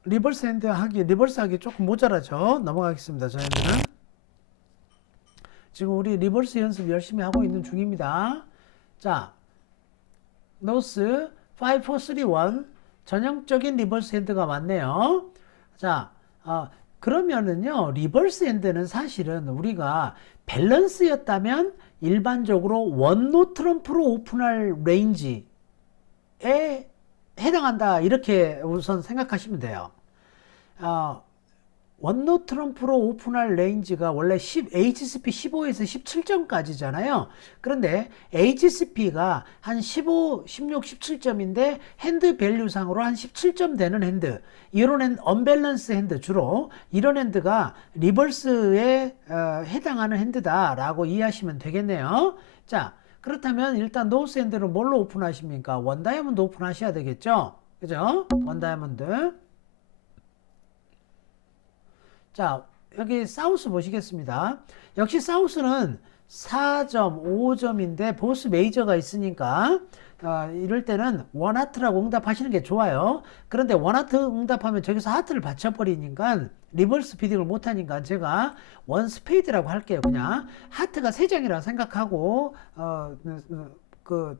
리버스 하기 조금 모자라죠. 넘어가겠습니다. 저희는 지금 우리 리버스 연습 열심히 하고 있는 중입니다. 자, 노스 5, 4, 3, 1 전형적인 리버스 핸드가 맞네요. 자, 그러면은요, 리버스 핸드는 사실은 우리가 밸런스였다면 일반적으로 원노 트럼프로 오픈할 레인지에 해당한다. 이렇게 우선 생각하시면 돼요. 원노 트럼프로 오픈할 레인지가 원래 HSP 15에서 17점까지잖아요. 그런데 HSP가 한 15, 16, 17점인데 핸드 밸류상으로 한 17점 되는 핸드, 이런 핸드, 언밸런스 핸드, 주로 이런 핸드가 리버스에 해당하는 핸드다라고 이해하시면 되겠네요. 자, 그렇다면 일단 노스 핸드는 뭘로 오픈하십니까? 원 다이아몬드 오픈하셔야 되겠죠? 그죠? 원 다이아몬드. 자, 여기 사우스 보시겠습니다. 역시 사우스는 4점, 5점인데 보스 메이저가 있으니까 이럴 때는 원하트라고 응답하시는 게 좋아요. 그런데 원하트 응답하면 저기서 하트를 받쳐버리니까 리버스 비딩을 못하니까 제가 원 스페이드라고 할게요. 그냥 하트가 3장이라 생각하고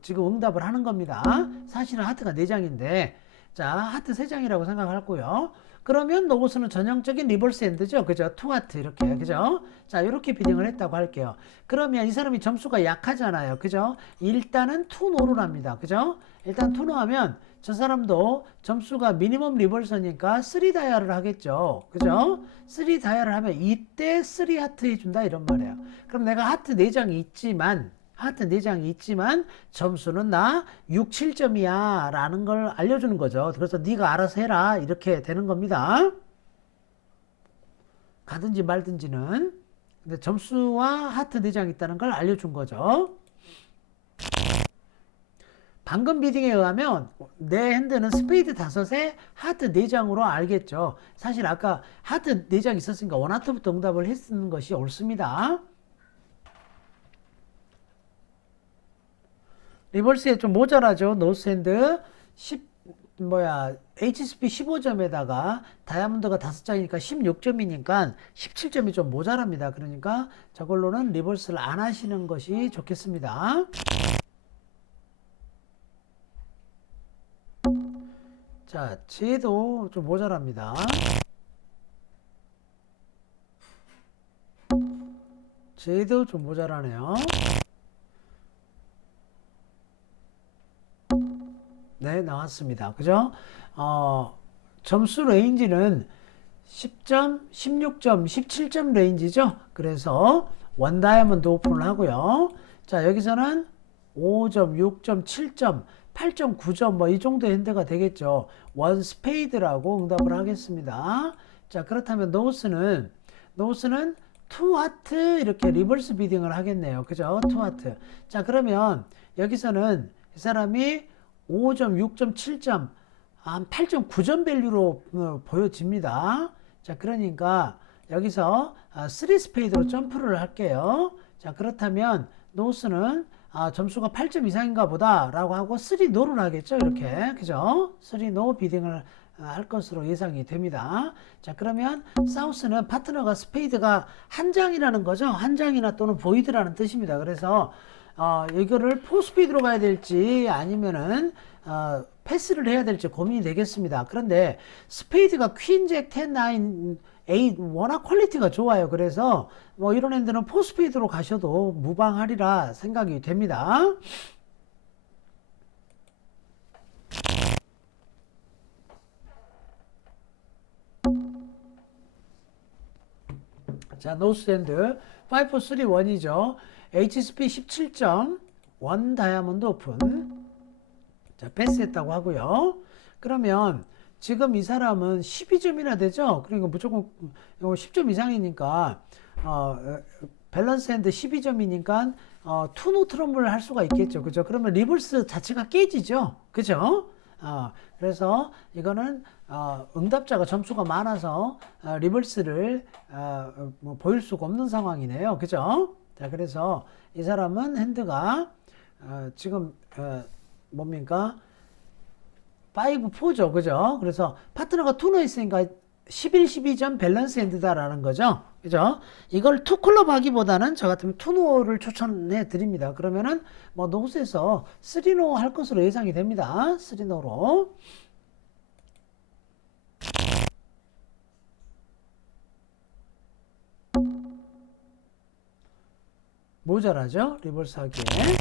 지금 응답을 하는 겁니다. 사실은 하트가 4장인데 자 하트 3장이라고 생각하고요. 그러면 노고스는 전형적인 리버스 핸드죠. 그죠? 투 하트 이렇게 그죠? 자 이렇게 비딩을 했다고 할게요. 그러면 이 사람이 점수가 약하잖아요. 그죠? 일단은 투노를 합니다. 그죠? 일단 투노 하면 저 사람도 점수가 미니멈 리버스니까 3 다이얼을 하겠죠. 그죠? 3 다이얼을 하면 이때 3 하트 해준다 이런 말이에요. 그럼 내가 하트 4장이 있지만 점수는 나 6, 7점이야 라는 걸 알려주는 거죠. 그래서 네가 알아서 해라 이렇게 되는 겁니다. 가든지 말든지는 근데 점수와 하트 4장 있다는 걸 알려준 거죠. 방금 비딩에 의하면 내 핸드는 스페이드 5에 하트 4장으로 알겠죠. 사실 아까 하트 4장 있었으니까 원하트부터 응답을 했는 것이 옳습니다. 리버스에 좀 모자라죠. 노스핸드 HSP 15점에다가 다이아몬드가 5장이니까 16점이니까 17점이 좀 모자랍니다. 그러니까 저걸로는 리버스를 안 하시는 것이 좋겠습니다. 자, 쟤도 좀 모자랍니다. 쟤도 좀 모자라네요. 네, 나왔습니다. 그죠? 점수 레인지는 10점, 16점, 17점 레인지죠? 그래서 원 다이아몬드 오픈을 하고요. 자, 여기서는 5점, 6점, 7점, 8점, 9점 뭐 이 정도 핸드가 되겠죠. 원 스페이드라고 응답을 하겠습니다. 자, 그렇다면 노스는 투 하트 이렇게 리버스 비딩을 하겠네요. 그죠? 투 하트. 자, 그러면 여기서는 이 사람이 5점, 6점, 7점, 8점, 9점 밸류로 보여집니다. 자, 그러니까 여기서 3 스페이드로 점프를 할게요. 자, 그렇다면 노스는 점수가 8점 이상인가 보다 라고 하고 3 노를 하겠죠. 이렇게. 그죠? 3 노 비딩을 할 것으로 예상이 됩니다. 자, 그러면 사우스는 파트너가 스페이드가 한 장이라는 거죠. 한 장이나 또는 보이드라는 뜻입니다. 그래서 이거를 포스피드로 가야 될지 아니면은 패스를 해야 될지 고민이 되겠습니다. 그런데 스페이드가 퀸, 잭, 10, 9, 8 워낙 퀄리티가 좋아요. 그래서 뭐 이런 핸드는 포스피드로 가셔도 무방하리라 생각이 됩니다. 자, 노스핸드 5, 4, 3, 1이죠. HSP 17점, 원 다이아몬드 오픈. 자, 패스했다고 하고요. 그러면 지금 이 사람은 12점이나 되죠? 그러니까 무조건 10점 이상이니까, 밸런스 핸드 12점이니까, 투노 트럼블을 할 수가 있겠죠. 그죠? 그러면 리버스 자체가 깨지죠. 그죠? 그래서 이거는 응답자가 점수가 많아서 리버스를 보일 수가 없는 상황이네요. 그죠? 자, 그래서 이 사람은 핸드가 지금 뭡니까? 5, 4죠. 그죠? 그래서 파트너가 투너 있으니까 11, 12점 밸런스 핸드다라는 거죠. 그죠? 이걸 투클럽 하기보다는 저 같으면 투노를 추천해 드립니다. 그러면은 뭐 노스에서 3노 할 것으로 예상이 됩니다. 3노로. 모자라죠? 리버스 하기에.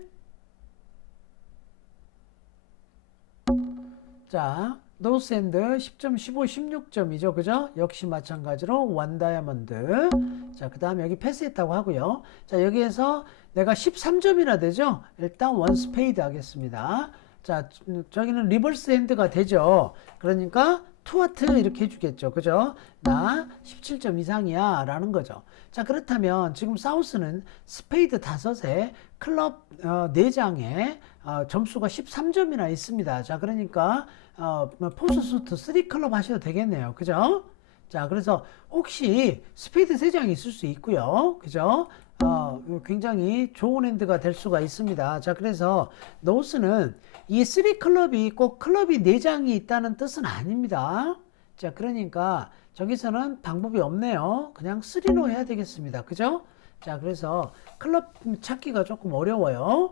자, 노스핸드 10점, 15, 16점이죠. 그죠? 역시 마찬가지로 원 다이아몬드. 자, 그 다음에 여기 패스했다고 하고요. 자, 여기에서 내가 13점이나 되죠? 일단 원 스페이드 하겠습니다. 자, 저기는 리버스 핸드가 되죠. 그러니까 투 하트 이렇게 해주겠죠. 그죠? 나 17점 이상이야 라는 거죠. 자, 그렇다면 지금 사우스는 스페이드 5에 클럽 4장에 점수가 13점이나 있습니다. 자, 그러니까 포스 수트 3 클럽 하셔도 되겠네요. 그죠? 자, 그래서 혹시 스페이드 3장이 있을 수 있고요. 그죠? 굉장히 좋은 핸드가 될 수가 있습니다. 자, 그래서 노스는 이 3클럽이 꼭 클럽이 4장이 있다는 뜻은 아닙니다. 자, 그러니까 저기서는 방법이 없네요. 그냥 3노 해야 되겠습니다. 그죠? 자, 그래서 클럽 찾기가 조금 어려워요.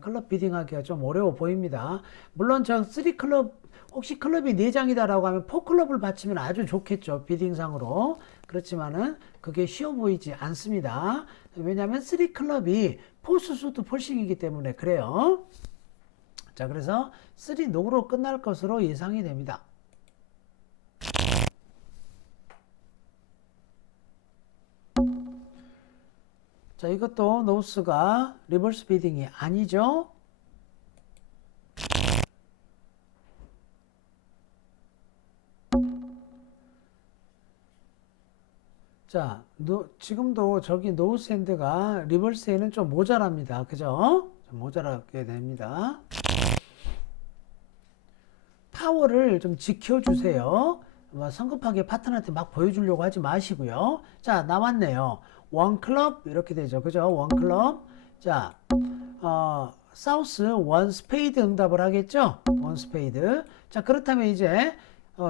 클럽 비딩하기가 좀 어려워 보입니다. 물론 저 3클럽 혹시 클럽이 4장이다라고 하면 4클럽을 받치면 아주 좋겠죠. 비딩상으로. 그렇지만은 그게 쉬워 보이지 않습니다. 왜냐하면 3클럽이 포스 수도 폴싱이기 때문에 그래요. 자, 그래서 3노로 끝날 것으로 예상이 됩니다. 자, 이것도 노스가 리버스 비딩이 아니죠. 자, 지금도 저기 노스 핸드가 리버스에는 좀 모자랍니다. 그죠? 좀 모자라게 됩니다. 파워를 좀 지켜주세요. 성급하게 파트너한테 막 보여주려고 하지 마시고요. 자, 나왔네요. 원 클럽 이렇게 되죠. 그죠? 원 클럽. 자, 사우스 원 스페이드 응답을 하겠죠? 원 스페이드. 자, 그렇다면 이제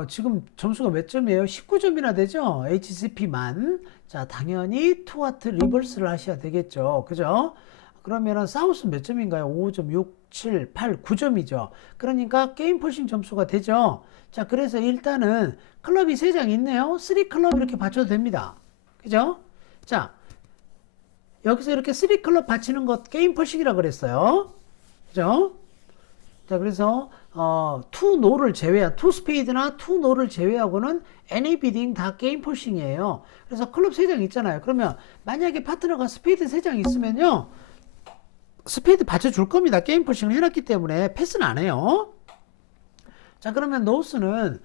지금 점수가 몇 점이에요? 19점이나 되죠? HCP만. 자, 당연히 투하트 리버스를 하셔야 되겠죠. 그죠? 그러면은 사우스 몇 점인가요? 5점, 6, 7, 8, 9점이죠. 그러니까 게임 폴싱 점수가 되죠. 자, 그래서 일단은 클럽이 3장 있네요. 3클럽 이렇게 받쳐도 됩니다. 그죠? 자, 여기서 이렇게 3클럽 받치는 것 게임 폴싱이라 그랬어요. 그죠? 자, 그래서 투노를 제외한 투스페이드나 투노를 제외하고는 any 비딩 다 게임 폴싱이에요. 그래서 클럽 3장 있잖아요. 그러면 만약에 파트너가 스페이드 3장 있으면요, 스페이드 받쳐줄 겁니다. 게임 폴싱을 해놨기 때문에 패스는 안 해요. 자, 그러면 노스는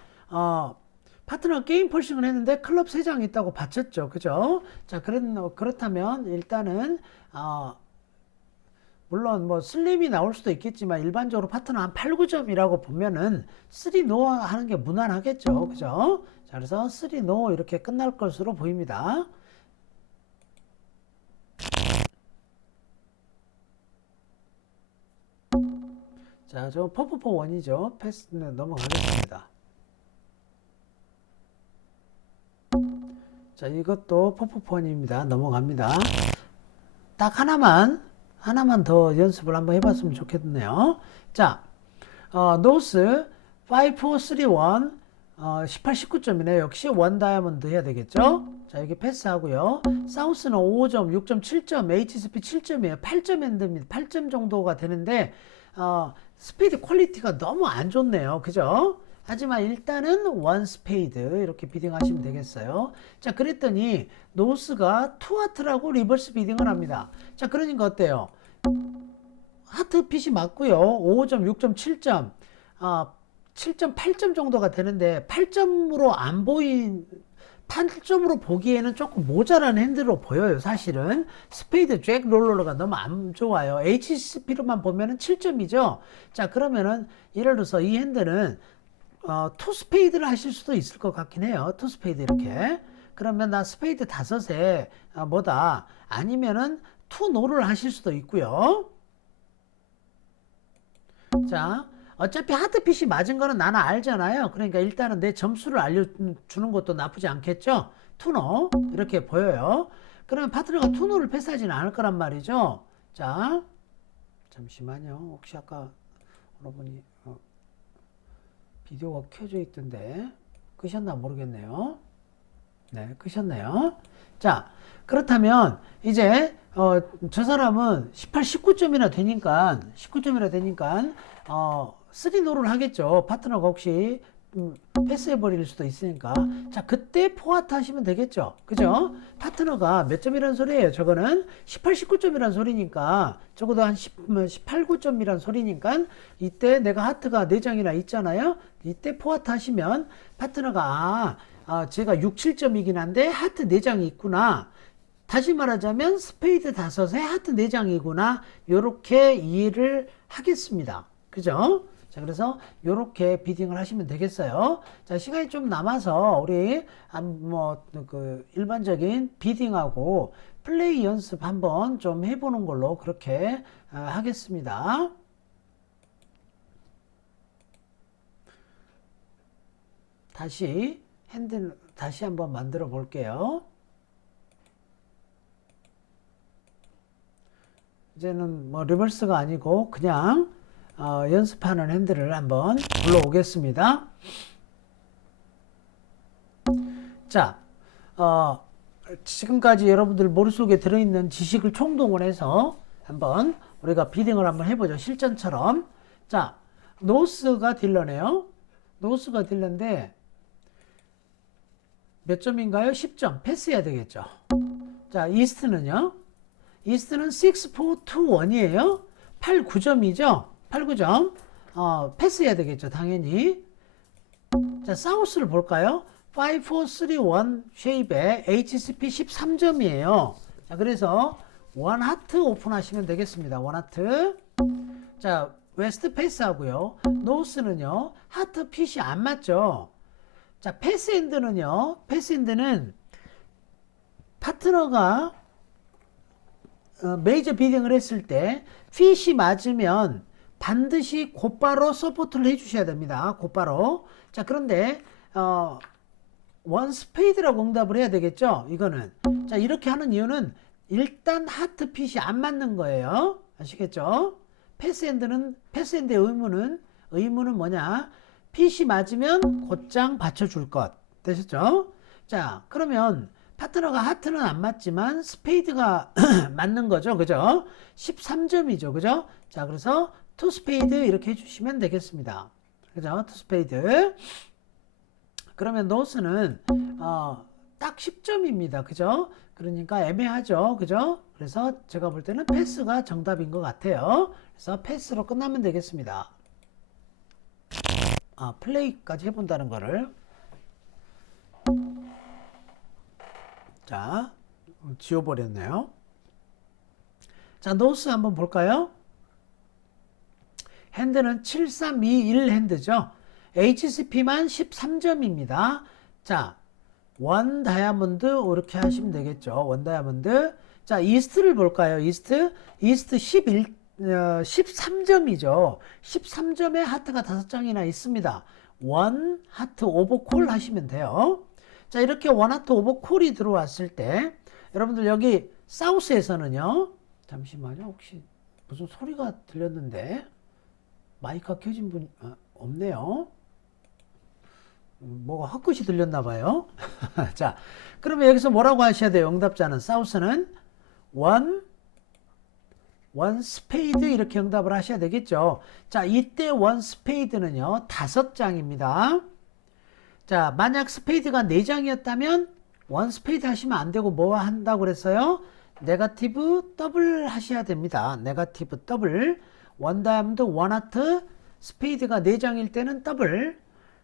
파트너가 게임 폴싱을 했는데 클럽 3장 있다고 받쳤죠. 그죠? 자, 그렇다면 일단은 물론 뭐 슬림이 나올 수도 있겠지만 일반적으로 파트너 한 8, 9점이라고 보면은 3노 하는 게 무난하겠죠. 그죠? 자, 그래서 3노 이렇게 끝날 것으로 보입니다. 자, 저 퍼프퍼 원이죠. 패스는 넘어가겠습니다. 자, 이것도 퍼프퍼 원입니다. 넘어갑니다. 딱 하나만 더 연습을 한번 해봤으면 좋겠네요. 자, 노스 5, 4, 3, 1 18, 19점이네요. 역시 원 다이아몬드 해야 되겠죠? 자, 여기 패스하고요. 사우스는 5점, 6점, 7점, HCP 7점이에요. 8점 핸드입니다. 8점 정도가 되는데 스피드 퀄리티가 너무 안 좋네요. 그죠? 하지만 일단은 원 스페이드 이렇게 비딩 하시면 되겠어요. 자, 그랬더니 노스가 투하트라고 리버스 비딩을 합니다. 자, 그러니까 어때요? 하트 핏이 맞고요. 5점, 6점, 7점 7점, 8점 정도가 되는데 8점으로 안 보인 8점으로 보기에는 조금 모자란 핸드로 보여요. 사실은 스페이드 잭 롤러가 너무 안 좋아요. HCP로만 보면은 7점이죠. 자, 그러면은 예를 들어서 이 핸드는 투 스페이드를 하실 수도 있을 것 같긴 해요. 투 스페이드 이렇게. 그러면 나 스페이드 5에 뭐다 아니면은 투 노를 하실 수도 있고요. 자, 어차피 하드핏이 맞은 거는 나는 알잖아요. 그러니까 일단은 내 점수를 알려주는 것도 나쁘지 않겠죠. 투노 이렇게 보여요. 그러면 파트너가 투노를 패스하지는 않을 거란 말이죠. 자, 잠시만요. 혹시 아까 여러분이 비디오가 켜져 있던데 끄셨나 모르겠네요. 네, 끄셨네요. 자, 그렇다면 이제 저 사람은 18, 19점이나 되니까 3노를 하겠죠. 파트너가 혹시 패스해버릴 수도 있으니까. 자, 그때 포화트 하시면 되겠죠. 그죠? 파트너가 몇 점이란 소리예요? 저거는 18, 19점이란 소리니까 적어도 한 18, 9점이란 소리니까 이때 내가 하트가 4장이나 있잖아요. 이때 포화트 하시면 파트너가 제가 6, 7점이긴 한데 하트 4장이 있구나. 다시 말하자면 스페이드 5에 하트 4장이구나. 요렇게 이해를 하겠습니다. 그죠? 자, 그래서 요렇게 비딩을 하시면 되겠어요. 자, 시간이 좀 남아서 우리 그 일반적인 비딩하고 플레이 연습 한번 좀 해보는 걸로 그렇게 하겠습니다. 다시 핸들 다시 한번 만들어 볼게요. 이제는 뭐 리버스가 아니고 그냥 연습하는 핸들을 한번 불러오겠습니다. 자, 지금까지 여러분들 머릿속에 들어있는 지식을 총동원해서 한번 우리가 비딩을 한번 해보죠. 실전처럼. 자, 노스가 딜러네요. 노스가 딜러인데 몇 점인가요? 10점. 패스해야 되겠죠. 자, 이스트는요? 이스트는 6, 4, 2, 1이에요. 8, 9점이죠? 8, 9점. 패스해야 되겠죠. 당연히. 자, 사우스를 볼까요? 5, 4, 3, 1 쉐입에 HCP 13점이에요. 자, 그래서 원 하트 오픈하시면 되겠습니다. 원 하트. 자, 웨스트 패스하고요. 노스는요. 하트 핏이 안 맞죠? 자, 패스핸드는요. 패스핸드는 파트너가 메이저 비딩을 했을 때 핏이 맞으면 반드시 곧바로 서포트를 해주셔야 됩니다. 곧바로. 자, 그런데 원 스페이드라고 응답을 해야 되겠죠. 이거는. 자, 이렇게 하는 이유는 일단 하트 핏이 안 맞는 거예요. 아시겠죠? 패스핸드의 의무는 뭐냐? 핏이 맞으면 곧장 받쳐줄 것. 되셨죠? 자, 그러면 파트너가 하트는 안 맞지만 스페이드가 맞는 거죠. 그죠? 13점이죠. 그죠? 자, 그래서 투 스페이드 이렇게 해주시면 되겠습니다. 그죠? 투 스페이드. 그러면 노스는 딱 10점입니다. 그죠? 그러니까 애매하죠. 그죠? 그래서 제가 볼 때는 패스가 정답인 것 같아요. 그래서 패스로 끝나면 되겠습니다. 플레이까지 해본다는 거를. 자, 지워버렸네요. 자, 노스 한번 볼까요? 핸드는 7321 핸드죠. HCP만 13점입니다. 자, 원 다이아몬드 이렇게 하시면 되겠죠. 원 다이아몬드. 자, 이스트를 볼까요? 이스트 13점이죠. 13점에 하트가 5장이나 있습니다. 원 하트 오버콜 하시면 돼요. 자, 이렇게 원 하트 오버콜이 들어왔을 때 여러분들 여기 사우스에서는요. 잠시만요. 혹시 무슨 소리가 들렸는데 마이크가 켜진 분 없네요. 뭐가 헛것이 들렸나 봐요. 자, 그러면 여기서 뭐라고 하셔야 돼요? 응답자는 사우스는 원 스페이드 이렇게 응답을 하셔야 되겠죠. 자, 이때 원 스페이드는요 5장입니다. 자, 만약 스페이드가 4장이었다면 원 스페이드 하시면 안 되고 뭐 한다고 그랬어요? 네거티브 더블 하셔야 됩니다. 네거티브 더블. 원 다이아몬드 원 하트 스페이드가 4장일 때는 더블,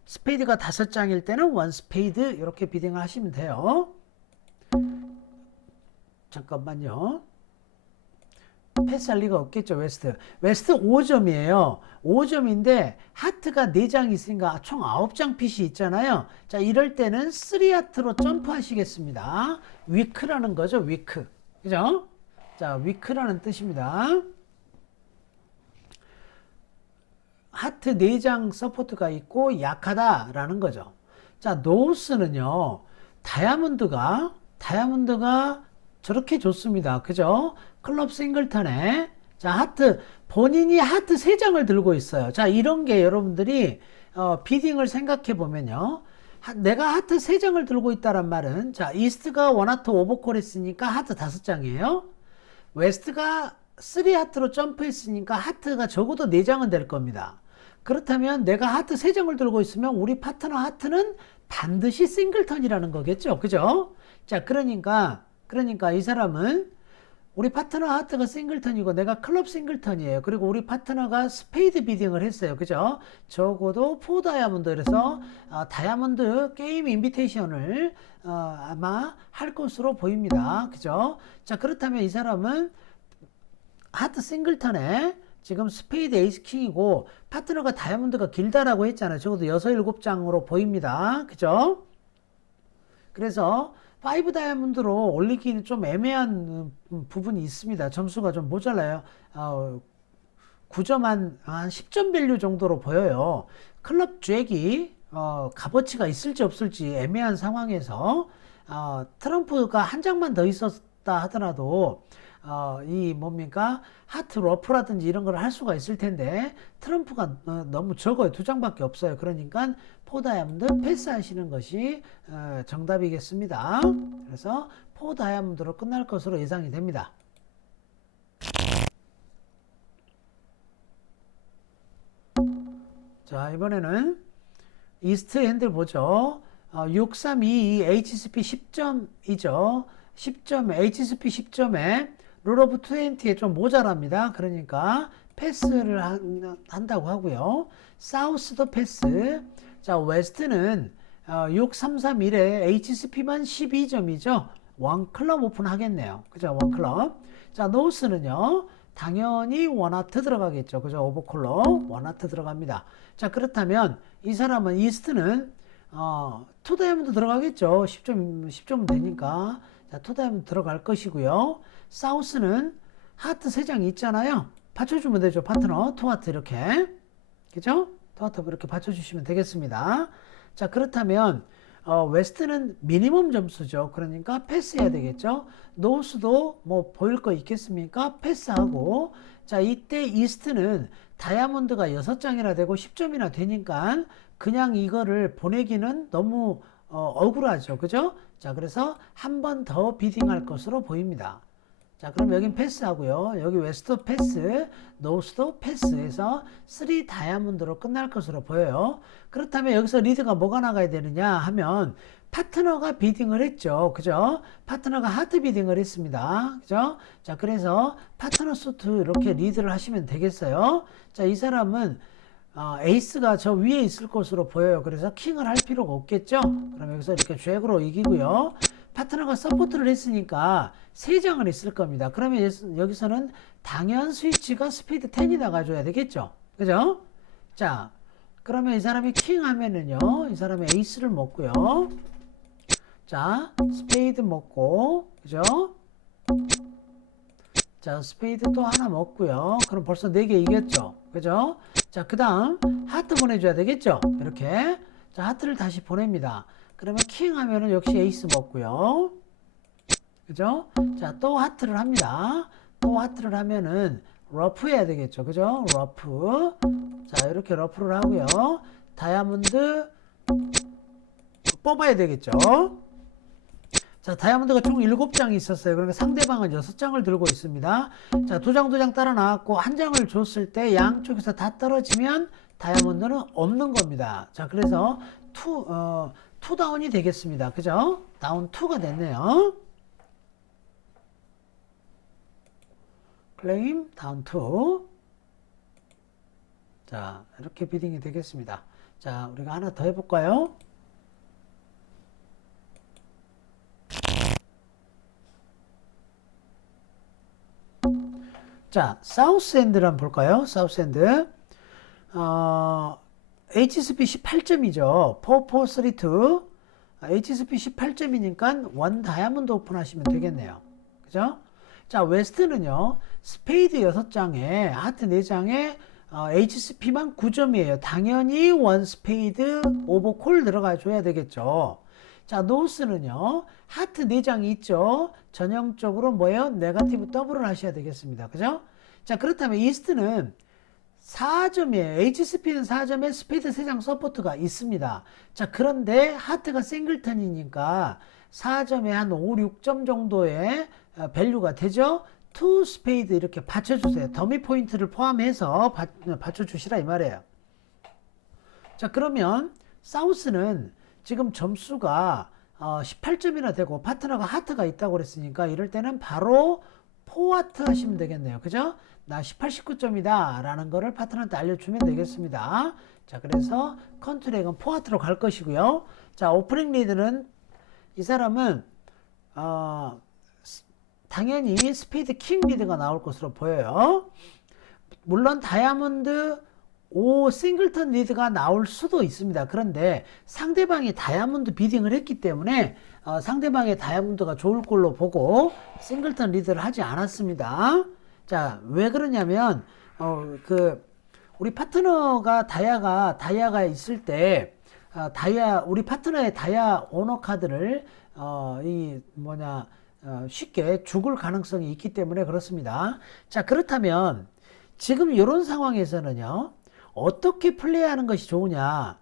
스페이드가 5장일 때는 원 스페이드 이렇게 비딩을 하시면 돼요. 잠깐만요. 패스할 리가 없겠죠. 웨스트 5점이에요 5점인데 하트가 4장 있으니까 총 9장 핏이 있잖아요. 자, 이럴 때는 3하트로 점프 하시겠습니다. 위크라는 거죠. 위크. 그죠? 자, 위크라는 뜻입니다. 하트 4장 서포트가 있고 약하다라는 거죠. 자, 노스는요. 다이아몬드가 저렇게 좋습니다. 그죠? 클럽 싱글턴에 자, 하트 본인이 하트 3장을 들고 있어요. 자, 이런 게 여러분들이 비딩을 생각해 보면요. 내가 하트 3장을 들고 있다란 말은 자, 이스트가 원하트 오버콜 했으니까 하트 5장이에요. 웨스트가 3하트로 점프했으니까 하트가 적어도 4장은 될 겁니다. 그렇다면 내가 하트 3장을 들고 있으면 우리 파트너 하트는 반드시 싱글턴이라는 거겠죠. 그죠? 자, 그러니까 이 사람은 우리 파트너 하트가 싱글턴이고 내가 클럽 싱글턴이에요. 그리고 우리 파트너가 스페이드 비딩을 했어요. 그죠? 적어도 4 다이아몬드. 그래서 다이아몬드 게임 인비테이션을 아마 할 것으로 보입니다. 그죠? 자, 그렇다면 이 사람은 하트 싱글턴에 지금 스페이드 에이스 킹이고 파트너가 다이아몬드가 길다라고 했잖아요. 적어도 6, 7장으로 보입니다. 그죠? 그래서 5 다이아몬드로 올리기는 좀 애매한 부분이 있습니다. 점수가 좀 모자라요. 9점 한 10점 밸류 정도로 보여요. 클럽 잭이 값어치가 있을지 없을지 애매한 상황에서 트럼프가 한 장만 더 있었다 하더라도 이 뭡니까 하트 러프라든지 이런 걸 할 수가 있을 텐데 트럼프가 너무 적어요. 2장밖에 없어요. 그러니까 4 다이아몬드 패스하시는 것이 정답이겠습니다. 그래서 4 다이아몬드로 끝날 것으로 예상이 됩니다. 자, 이번에는 이스트 핸들 보죠. 6322 HCP 10점이죠. 10점, HCP 10점에 룰 오브 20에 좀 모자랍니다. 그러니까 패스를 한다고 하고요. 사우스도 패스. 자, 웨스트는 6331에 HCP만 12점이죠. 원 클럽 오픈 하겠네요. 그죠? 원 클럽. 자, 노스는요. 당연히 원하트 들어가겠죠. 그죠? 오버콜러 원하트 들어갑니다. 자, 그렇다면 이 사람은 이스트는 투 다이아몬드 들어가겠죠. 10점은 되니까. 자, 투 다이아몬드 들어갈 것이고요. 사우스는 하트 3장 있잖아요. 받쳐주면 되죠. 파트너 투 하트 이렇게. 그죠? 투 하트 이렇게 받쳐주시면 되겠습니다. 자, 그렇다면 웨스트는 미니멈 점수죠. 그러니까 패스해야 되겠죠. 노스도 뭐 보일 거 있겠습니까? 패스하고. 자, 이때 이스트는 다이아몬드가 6장이나 되고 10점이나 되니까 그냥 이거를 보내기는 너무 억울하죠. 그죠? 자, 그래서 한 번 더 비딩할 것으로 보입니다. 자, 그럼 여긴 패스하고요. 여기 웨스트 패스, 노스도 패스해서 3 다이아몬드로 끝날 것으로 보여요. 그렇다면 여기서 리드가 뭐가 나가야 되느냐 하면 파트너가 비딩을 했죠. 그죠? 파트너가 하트 비딩을 했습니다. 그죠? 자, 그래서 파트너 수트 이렇게 리드를 하시면 되겠어요. 자, 이 사람은 에이스가 저 위에 있을 것으로 보여요. 그래서 킹을 할 필요가 없겠죠? 그럼 여기서 이렇게 잭으로 이기고요. 파트너가 서포트를 했으니까 3장을 있을 겁니다. 그러면 여기서는 당연 스위치가 스피드 10이 나가줘야 되겠죠? 그죠? 자, 그러면 이 사람이 킹 하면은요, 이 사람이 에이스를 먹고요. 자, 스페이드 먹고, 그죠? 자, 스페이드 또 하나 먹고요. 그럼 벌써 4개 이겼죠? 그죠? 자, 그 다음, 하트 보내줘야 되겠죠? 이렇게. 자, 하트를 다시 보냅니다. 그러면 킹 하면은 역시 에이스 먹고요. 그죠? 자, 또 하트를 합니다. 또 하트를 하면은 러프 해야 되겠죠. 그죠? 러프. 자, 이렇게 러프를 하고요. 다이아몬드 뽑아야 되겠죠. 자, 다이아몬드가 총 7장이 있었어요. 그러니까 상대방은 6장을 들고 있습니다. 자, 2장 따라 나왔고, 1장을 줬을 때 양쪽에서 다 떨어지면 다이아몬드는 없는 겁니다. 자, 그래서 투 다운이 되겠습니다. 그죠? 다운 2가 됐네요. 클레임 다운 2. 자, 이렇게 비딩이 되겠습니다. 자, 우리가 하나 더 해볼까요? 자, 사우스엔드를 한번 볼까요? 사우스엔드. HSP 18점이죠. 4432. HSP 18점이니까 원 다이아몬드 오픈하시면 되겠네요. 그죠? 자, 웨스트는요. 스페이드 6장에 하트 4장에 HCP만 9점이에요. 당연히 원 스페이드 오버콜 들어가 줘야 되겠죠. 자, 노스는요. 하트 4장이 있죠. 전형적으로 뭐예요? 네거티브 더블을 하셔야 되겠습니다. 그죠? 자, 그렇다면 이스트는 4점이에요. HCP는 4점에 스페이드 3장 서포트가 있습니다. 자, 그런데 하트가 싱글턴이니까 4점에 한 5, 6점 정도의 밸류가 되죠. 투 스페이드 이렇게 받쳐주세요. 더미 포인트를 포함해서 받쳐주시라 이 말이에요. 자, 그러면 사우스는 지금 점수가 18점이나 되고 파트너가 하트가 있다고 그랬으니까 이럴 때는 바로 포하트 하시면 되겠네요. 그죠? 나 18, 19점이다 라는 거를 파트너한테 알려주면 되겠습니다. 자, 그래서 컨트랙은 포하트로 갈 것이고요. 자, 오프닝 리드는 이 사람은 당연히 스피드 킹 리드가 나올 것으로 보여요. 물론 다이아몬드 5 싱글턴 리드가 나올 수도 있습니다. 그런데 상대방이 다이아몬드 비딩을 했기 때문에 상대방의 다이아몬드가 좋을 걸로 보고 싱글턴 리드를 하지 않았습니다. 자, 왜 그러냐면 우리 파트너가 다이아가 있을 때 우리 파트너의 다이아 오너 카드를 쉽게 죽을 가능성이 있기 때문에 그렇습니다. 자, 그렇다면 지금 이런 상황에서는요, 어떻게 플레이하는 것이 좋으냐?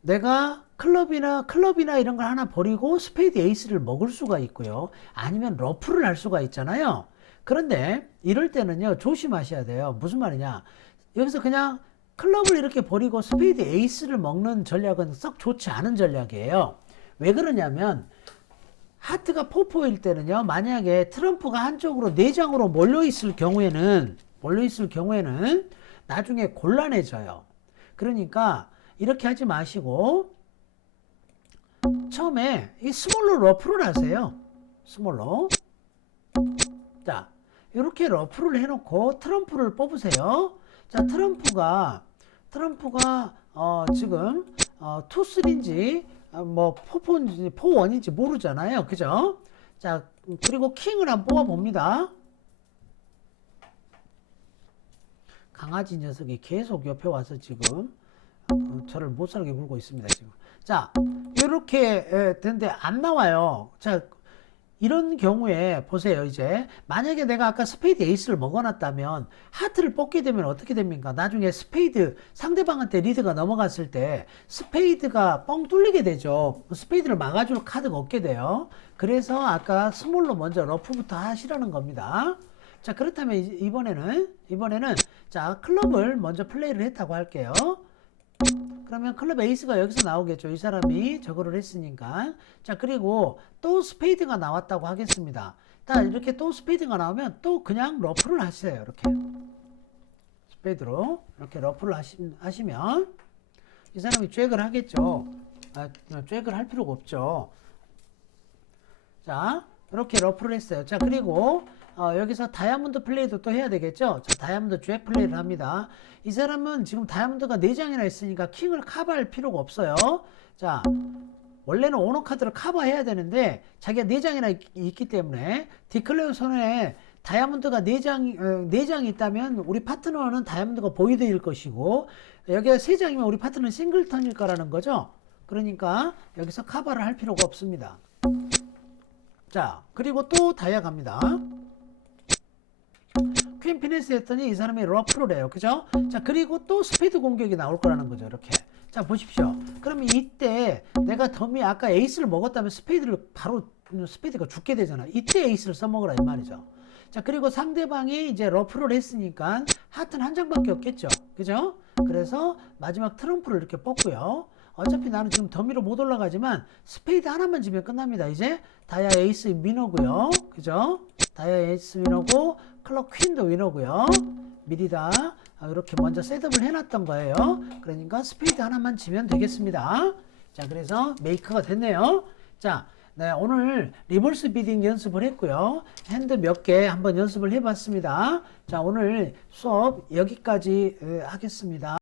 내가 클럽이나 이런 걸 하나 버리고 스페이드 에이스를 먹을 수가 있고요. 아니면 러프를 할 수가 있잖아요. 그런데 이럴 때는요, 조심하셔야 돼요. 무슨 말이냐? 여기서 그냥 클럽을 이렇게 버리고 스페이드 에이스를 먹는 전략은 썩 좋지 않은 전략이에요. 왜 그러냐면 하트가 포포일 때는요, 만약에 트럼프가 한쪽으로 4장으로 몰려있을 경우에는 나중에 곤란해져요. 그러니까 이렇게 하지 마시고 처음에 이 스몰로 러프를 하세요. 스몰로. 자, 이렇게 러프를 해놓고 트럼프를 뽑으세요. 자, 트럼프가 지금 2-3인지 뭐 4-4인지 4-1인지 모르잖아요. 그죠? 자, 그리고 킹을 한번 뽑아봅니다. 강아지 녀석이 계속 옆에 와서 지금 저를 못살게 굴고 있습니다. 지금. 자, 이렇게 됐는데 안 나와요. 자, 이런 경우에 보세요. 이제 만약에 내가 아까 스페이드 에이스를 먹어놨다면 하트를 뽑게 되면 어떻게 됩니까? 나중에 스페이드 상대방한테 리드가 넘어갔을 때 스페이드가 뻥 뚫리게 되죠. 스페이드를 막아줄 카드가 없게 돼요. 그래서 아까 스몰로 먼저 러프부터 하시라는 겁니다. 자, 그렇다면 이번에는 자, 클럽을 먼저 플레이를 했다고 할게요. 그러면 클럽 에이스가 여기서 나오겠죠. 이 사람이 저거를 했으니까. 자, 그리고 또 스페이드가 나왔다고 하겠습니다. 자, 이렇게 또 스페이드가 나오면 또 그냥 러프를 하세요. 이렇게 스페이드로 이렇게 러프를 하시면 이 사람이 잭을 하겠죠. 잭을 할 필요가 없죠. 자, 이렇게 러프를 했어요. 자, 그리고 여기서 다이아몬드 플레이도 또 해야 되겠죠. 자, 다이아몬드 잭 플레이를 합니다. 이 사람은 지금 다이아몬드가 4장이나 있으니까 킹을 커버할 필요가 없어요. 자, 원래는 오너 카드를 커버해야 되는데 자기가 4장이나 있기 때문에 디클레어 손에 다이아몬드가 4장이 있다면 우리 파트너는 다이아몬드가 보이드일 것이고 여기가 3장이면 우리 파트너는 싱글턴일 거라는 거죠. 그러니까 여기서 커버를 할 필요가 없습니다. 자, 그리고 또 다이아 갑니다. 퀸 피니스 했더니 이 사람이 러프를 해요. 그죠? 자, 그리고 또 스페이드 공격이 나올 거라는 거죠. 이렇게. 자, 보십시오. 그러면 이때 내가 덤이 아까 에이스를 먹었다면 스페이드가 죽게 되잖아. 이때 에이스를 써먹으라 이 말이죠. 자, 그리고 상대방이 이제 러프를 했으니까 하트는 한 장밖에 없겠죠. 그죠? 그래서 마지막 트럼프를 이렇게 뽑고요. 어차피 나는 지금 더미로 못 올라가지만 스페이드 하나만 지면 끝납니다. 이제 다이아 에이스 위너고요. 그죠? 다이아 에이스 위너고 클럽 퀸도 위너고요. 미리 다 이렇게 먼저 셋업을 해놨던 거예요. 그러니까 스페이드 하나만 지면 되겠습니다. 자, 그래서 메이크가 됐네요. 자, 네, 오늘 리버스 비딩 연습을 했고요. 핸드 몇 개 한번 연습을 해봤습니다. 자, 오늘 수업 여기까지 하겠습니다.